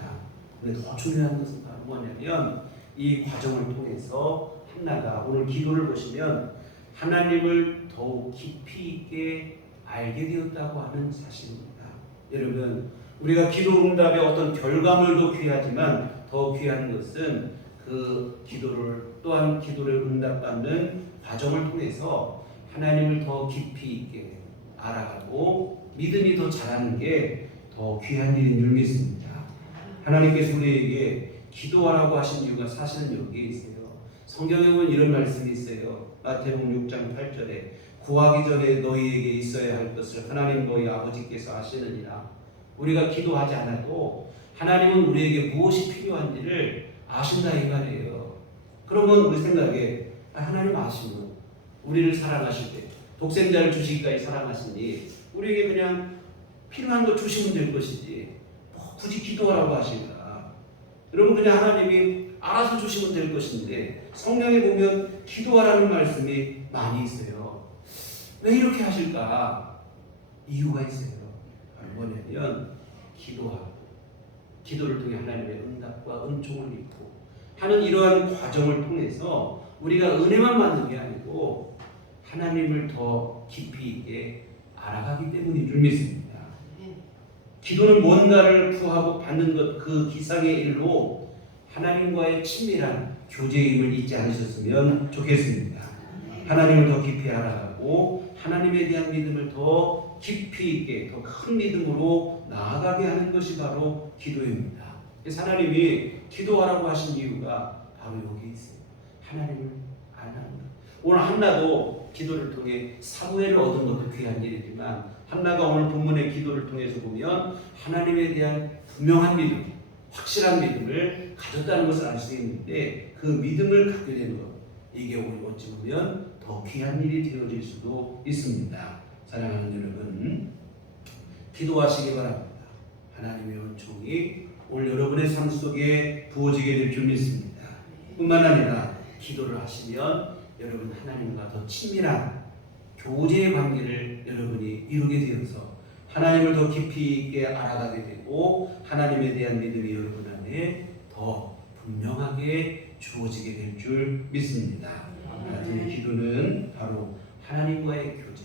그런데 더 중요한 것은 바로 뭐냐면 이 과정을 통해서 한나가 오늘 기도를 보시면 하나님을 더욱 깊이 있게 알게 되었다고 하는 사실입니다. 여러분, 우리가 기도 응답의 어떤 결과물도 귀하지만 더 귀한 것은 그 기도를 또한 기도를 응답받는 과정을 통해서 하나님을 더 깊이 있게 알아가고 믿음이 더 자라는 게 더 귀한 일인 줄 믿습니다. 하나님께서 우리에게 기도하라고 하신 이유가 사실은 여기에 있어요. 성경에 보면 이런 말씀이 있어요. 마태복음 6장 8절에 구하기 전에 너희에게 있어야 할 것을 하나님 너희 아버지께서 아시느니라. 우리가 기도하지 않아도 하나님은 우리에게 무엇이 필요한지를 아신다 이 말이에요. 그러면 우리 생각에 하나님 아시고 우리를 사랑하실 때 독생자를 주시기까지 사랑하시니 우리에게 그냥 필요한 거 주시면 될 것이지 뭐 굳이 기도하라고 하실까? 여러분 그냥 하나님이 알아서 주시면 될 것인데 성경에 보면 기도하라는 말씀이 많이 있어요. 왜 이렇게 하실까? 이유가 있어요. 뭐냐면 기도하고 기도를 통해 하나님의 응답과 은총을 입고 하는 이러한 과정을 통해서 우리가 은혜만 받는 게 아니고 하나님을 더 깊이 있게 알아가기 때문인 줄 믿습니다. 기도는 뭔가를 구하고 받는 것 그 기상의 일로 하나님과의 친밀한 교제임을 잊지 않으셨으면 좋겠습니다. 하나님을 더 깊이 알아가고 하나님에 대한 믿음을 더 깊이 있게 더 큰 믿음으로 나아가게 하는 것이 바로 기도입니다. 그래서 하나님이 기도하라고 하신 이유가 바로 여기 있어요. 하나님을 알아가는 것. 오늘 한나도 기도를 통해 사무엘을 얻은 것도 귀한 일이지만 한나가 오늘 본문의 기도를 통해서 보면 하나님에 대한 분명한 믿음, 확실한 믿음을 가졌다는 것을 알 수 있는데 그 믿음을 갖게 된 것, 이게 오늘 어찌 보면 더 귀한 일이 되어질 수도 있습니다. 사랑하는 여러분, 기도하시기 바랍니다. 하나님의 은총이 오늘 여러분의 삶 속에 부어지게 될 줄 믿습니다. 뿐만 아니라 기도를 하시면 여러분 하나님과 더 친밀한 교제의 관계를 여러분이 이루게 되어서 하나님을 더 깊이 있게 알아가게 되고 하나님에 대한 믿음이 여러분 안에 더 분명하게 주어지게 될 줄 믿습니다. 하나님의 기도는 바로 하나님과의 교제,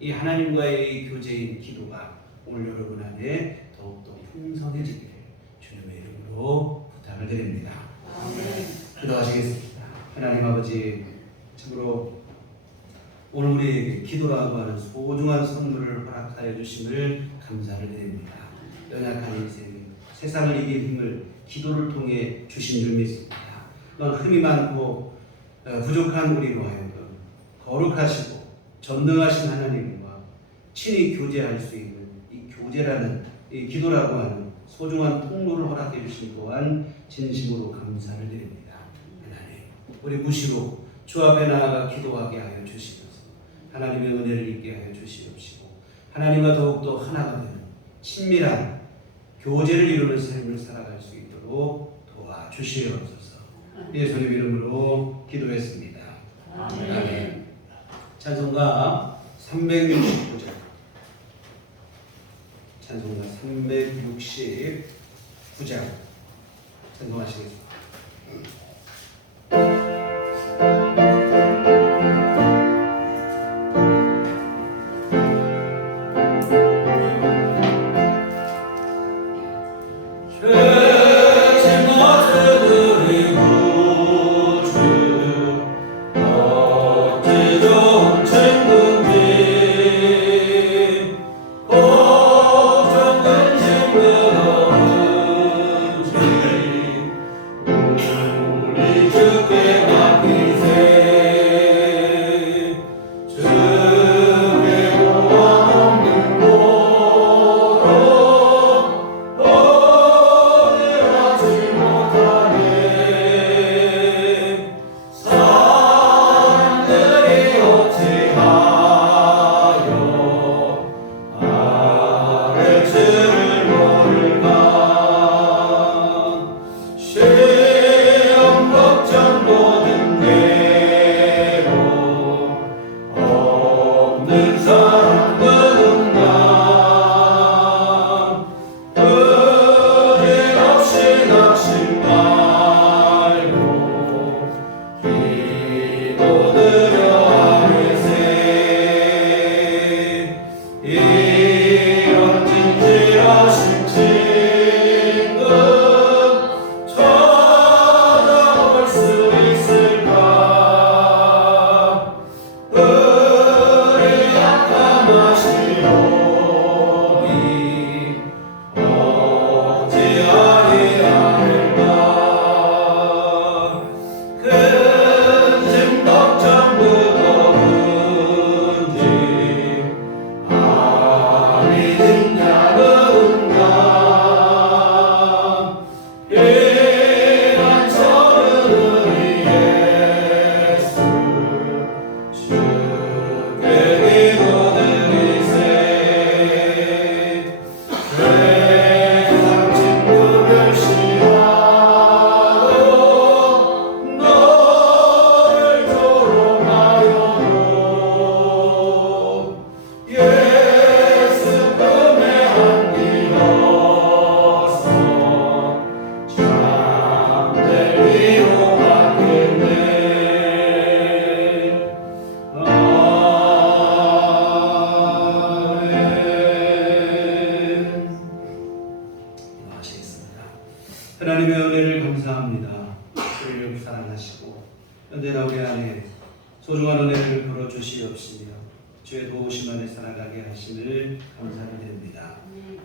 이 하나님과의 교제인 기도가 오늘 여러분 안에 더욱더 풍성해지기를 주님의 이름으로 부탁을 드립니다. 기도하시겠습니다. 하나님 아버지, 참으로 오늘 우리에게 기도라고 하는 소중한 선물을 허락하여 주심을 감사를 드립니다. 연약한 인생, 세상을 이길 힘을 기도를 통해 주신 줄 믿습니다. 또한 흠이 많고 부족한 우리로 하여금 거룩하시고 전능하신 하나님과 친히 교제할 수 있는 이 교제라는 이 기도라고 하는 소중한 통로를 허락해 주신 또한 진심으로 감사를 드립니다. 하나님, 우리 무시로 주 앞에 나아가 기도하게 하여 주시옵소서. 하나님의 은혜를 입게 하여 주시옵시고 하나님과 더욱더 하나가 되는 친밀한 교제를 이루는 삶을 살아갈 수 있도록 도와주시옵소서. 예수님 이름으로 기도했습니다. 아멘. 찬송가 369장, 찬송가 369장 찬송하시겠습니다. 하나님의 은혜를 감사합니다. 우리를 사랑하시고 언제나 우리 안에 소중한 은혜를 불어 주시옵시며 주의 도우심 안에 살아가게 하심을 감사드립니다.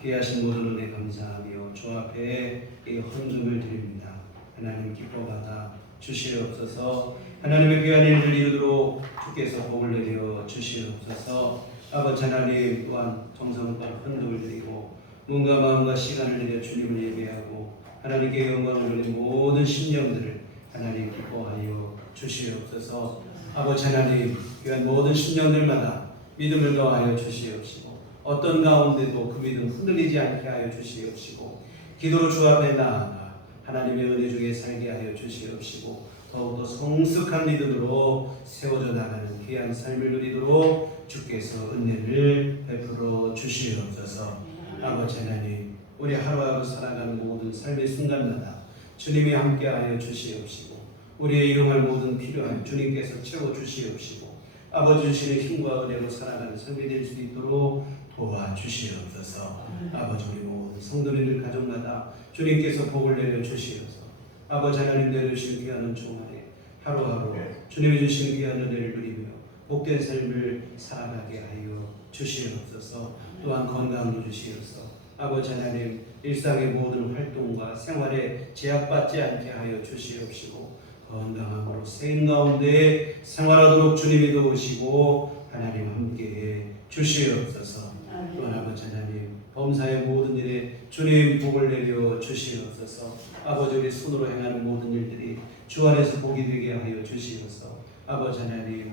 귀하신 모든 은혜 감사하며 주 앞에 이 헌금을 드립니다. 하나님 기뻐받아 주시옵소서. 하나님의 귀한 일들 이루도록 주께서 복을 내려 주시옵소서. 아버지 하나님 또한 정성껏 헌금을 드리고 몸과 마음과 시간을 내려 주님을 예배하고 하나님께 영광을 돌린 모든 심령들을 하나님 기뻐하여 주시옵소서. 아버지 하나님 귀한 모든 심령들마다 믿음을 더하여 주시옵시고 어떤 가운데도 그 믿음 흔들리지 않게 하여 주시옵시고 기도로 주 앞에 나아가 하나님의 은혜 중에 살게 하여 주시옵시고 더욱더 성숙한 믿음으로 세워져 나가는 귀한 삶을 누리도록 주께서 은혜를 베풀어 주시옵소서. 아버지 하나님 우리 하루하루 살아가는 모든 삶의 순간마다 주님이 함께하여 주시옵시고 우리의 이용할 모든 필요한 주님께서 채워 주시옵시고 아버지 주시는 힘과 은혜로 살아가는 삶이 될 수 있도록 도와주시옵소서. 아버지 우리 모든 성도님들 가정마다 주님께서 복을 내려 주시옵소서. 아버지 하나님 내려주신 귀한 은총 안에 하루하루 주님이 주신 귀한 은혜를 누리며 복된 삶을 살아가게 하여 주시옵소서. 또한 건강도 주시옵소서. 아버지 하나님 일상의 모든 활동과 생활에 제약받지 않게 하여 주시옵시고 건강함으로 세임 가운데 생활하도록 주님이 도우시고 하나님 함께해 주시옵소서. 또한 아버지 하나님 범사의 모든 일에 주님 복을 내려 주시옵소서. 아버지 우리 손으로 행하는 모든 일들이 주 안에서 복이 되게 하여 주시옵소서. 아버지 하나님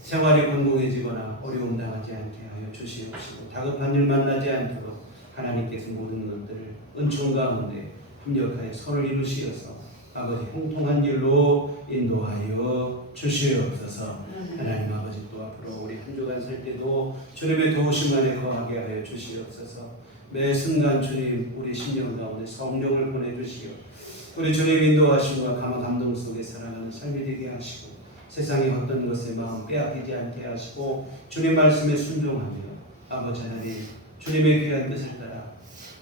생활이 공공해지거나 어려움 당하지 않게 하여 주시옵시고 다급한 일 만나지 않도록 하나님께서 모든 것들을 은총 가운데 협력하여 선을 이루시어서 아버지 형통한 길로 인도하여 주시옵소서. 하나님 아버지 또 앞으로 우리 한 주간 살 때도 주님의 도우심 안에 거하게 하여 주시옵소서. 매 순간 주님 우리 심령 가운데 성령을 보내주시오 우리 주님 인도하심과 강한 감동 속에 살아가는 삶이 되게 하시고 세상의 어떤 것에 마음 빼앗기지 않게 하시고 주님 말씀에 순종하며 아버지 하나님 주님의 귀한 뜻을 따라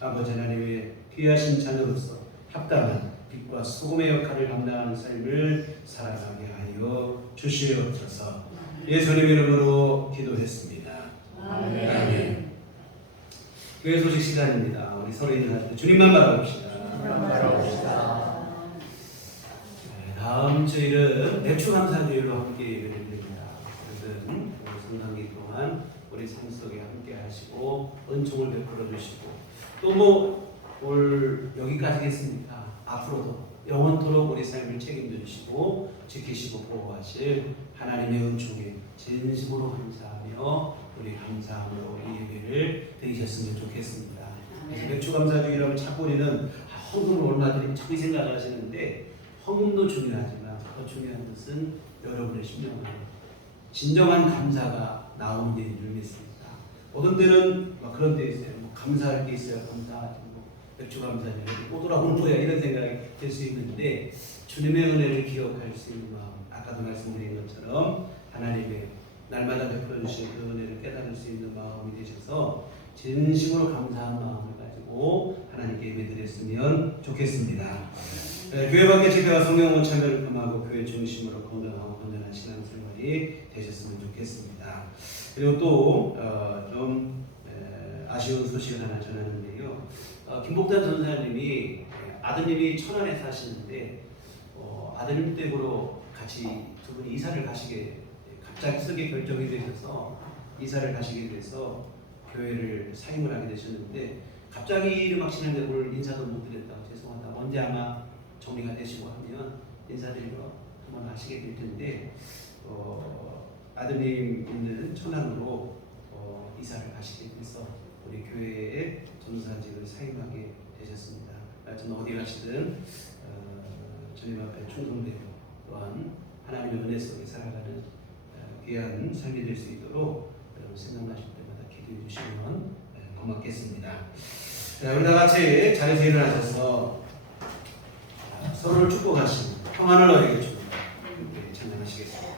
아버지 하나님의 귀하신 자녀로서 합당한 빛과 소금의 역할을 감당하는 삶을 살아가게 하여 주시옵소서. 예수님 이름으로 기도했습니다. 아멘. 교회 소식 시간입니다. 우리 서로 인사할 때 주님만 바라봅시다. 다음 주일은 배추감사주일로 함께 예배를 드립니다. 그것은 성탄기 동안 우리 삶 속에 함께 하시고 은총을 베풀어 주시고 또 뭐 올 여기까지겠습니까? 앞으로도 영원토록 우리 삶을 책임져 주시고 지키시고 보호하실 하나님의 은총에 진심으로 감사하며 우리 감사함으로 이 예배를 드리셨으면 좋겠습니다. 배추감사주일하면 자꾸 우리는 헌금을 얼마 드리면 저기 생각을 하시는데 헌금도 중요하지만 더 중요한 것은 여러분의 심령 안에 진정한 감사가 나오는 게 줄 믿습니다. 어떤 때는 막 그런 데 있어요. 뭐 감사할 게 있어야 감사하지 뭐 맥주 감사지 또 돌아오는 거야 이런 생각이 들 수 있는데 주님의 은혜를 기억할 수 있는 마음 아까도 말씀드린 것처럼 하나님의 날마다 베풀어 주신 그 은혜를 깨달을 수 있는 마음이 되셔서 진심으로 감사한 마음을 가지고 하나님께 예배드렸으면 좋겠습니다. 교회 밖에 집회와 성경원 참여를 금하고 교회 중심으로 건강하고 건전한 신앙생활이 되셨으면 좋겠습니다. 그리고 또 좀 아쉬운 소식을 하나 전하는데요. 김복단 전사님이 아드님이 천안에 사시는데 아드님 댁으로 같이 두 분이 이사를 가시게 갑자기 쓰게 결정이 되셔서 이사를 가시게 돼서 교회를 사임을 하게 되셨는데 갑자기 막 지났는데 오늘 인사도 못 드렸다고 죄송하다. 언제 아마 정리가 되시고 하면 인사드리러 한번 하시게 될 텐데 아드님 있는 천안으로 이사를 가시게 돼서 우리 교회의 전사직을 사임하게 되셨습니다. 하여튼 어디 가시든 주님 앞에 충성되고 또한 하나님의 은혜 속에 살아가는 귀한 삶이 될 수 있도록 여러분 생각나실 때마다 기도해 주시면 고맙겠습니다. 우리 다 같이 자리에서 일어나셔서 서로를 축복하시고 평안을 너에게 주고 찬양하시겠습니다.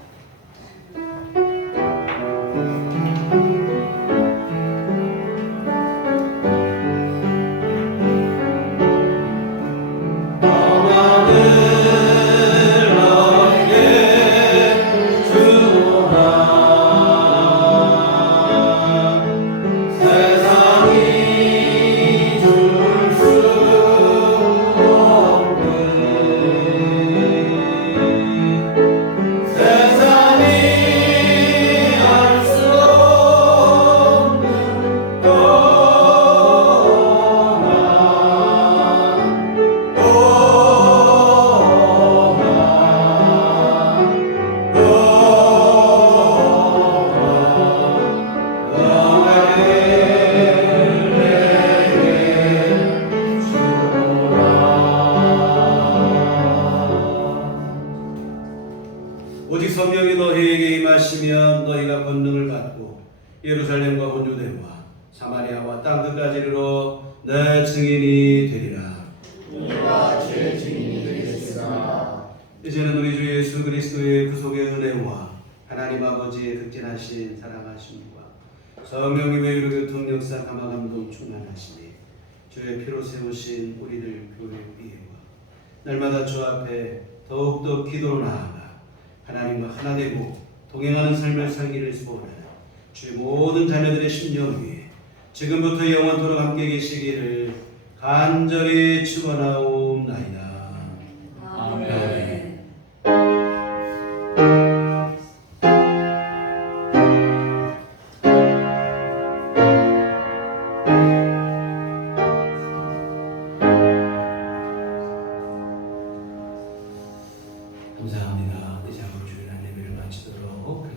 인도하시면 너희가 권능을 받고 예루살렘과 온 유대와 사마리아와 땅 끝까지 이르러 내 증인이 되리라. 우리가 주의 증인이 되겠으나 이제는 우리 주 예수 그리스도의 구속의 은혜와 하나님 아버지의 극진하신 사랑하심과 성령님의 유로교통 역사 감화감동 충만하시니 주의 피로 세우신 우리들 교회 위에와 날마다 주 앞에 더욱더 기도로 나아가 하나님과 하나 되고 동행하는 삶을 살기를 소원하는 주의 모든 자녀들의 심령 위에 지금부터 영원토록 함께 계시기를 간절히 축원하옵나이다. 아멘. 감사합니다. 이제 주일날 예배를 마치도록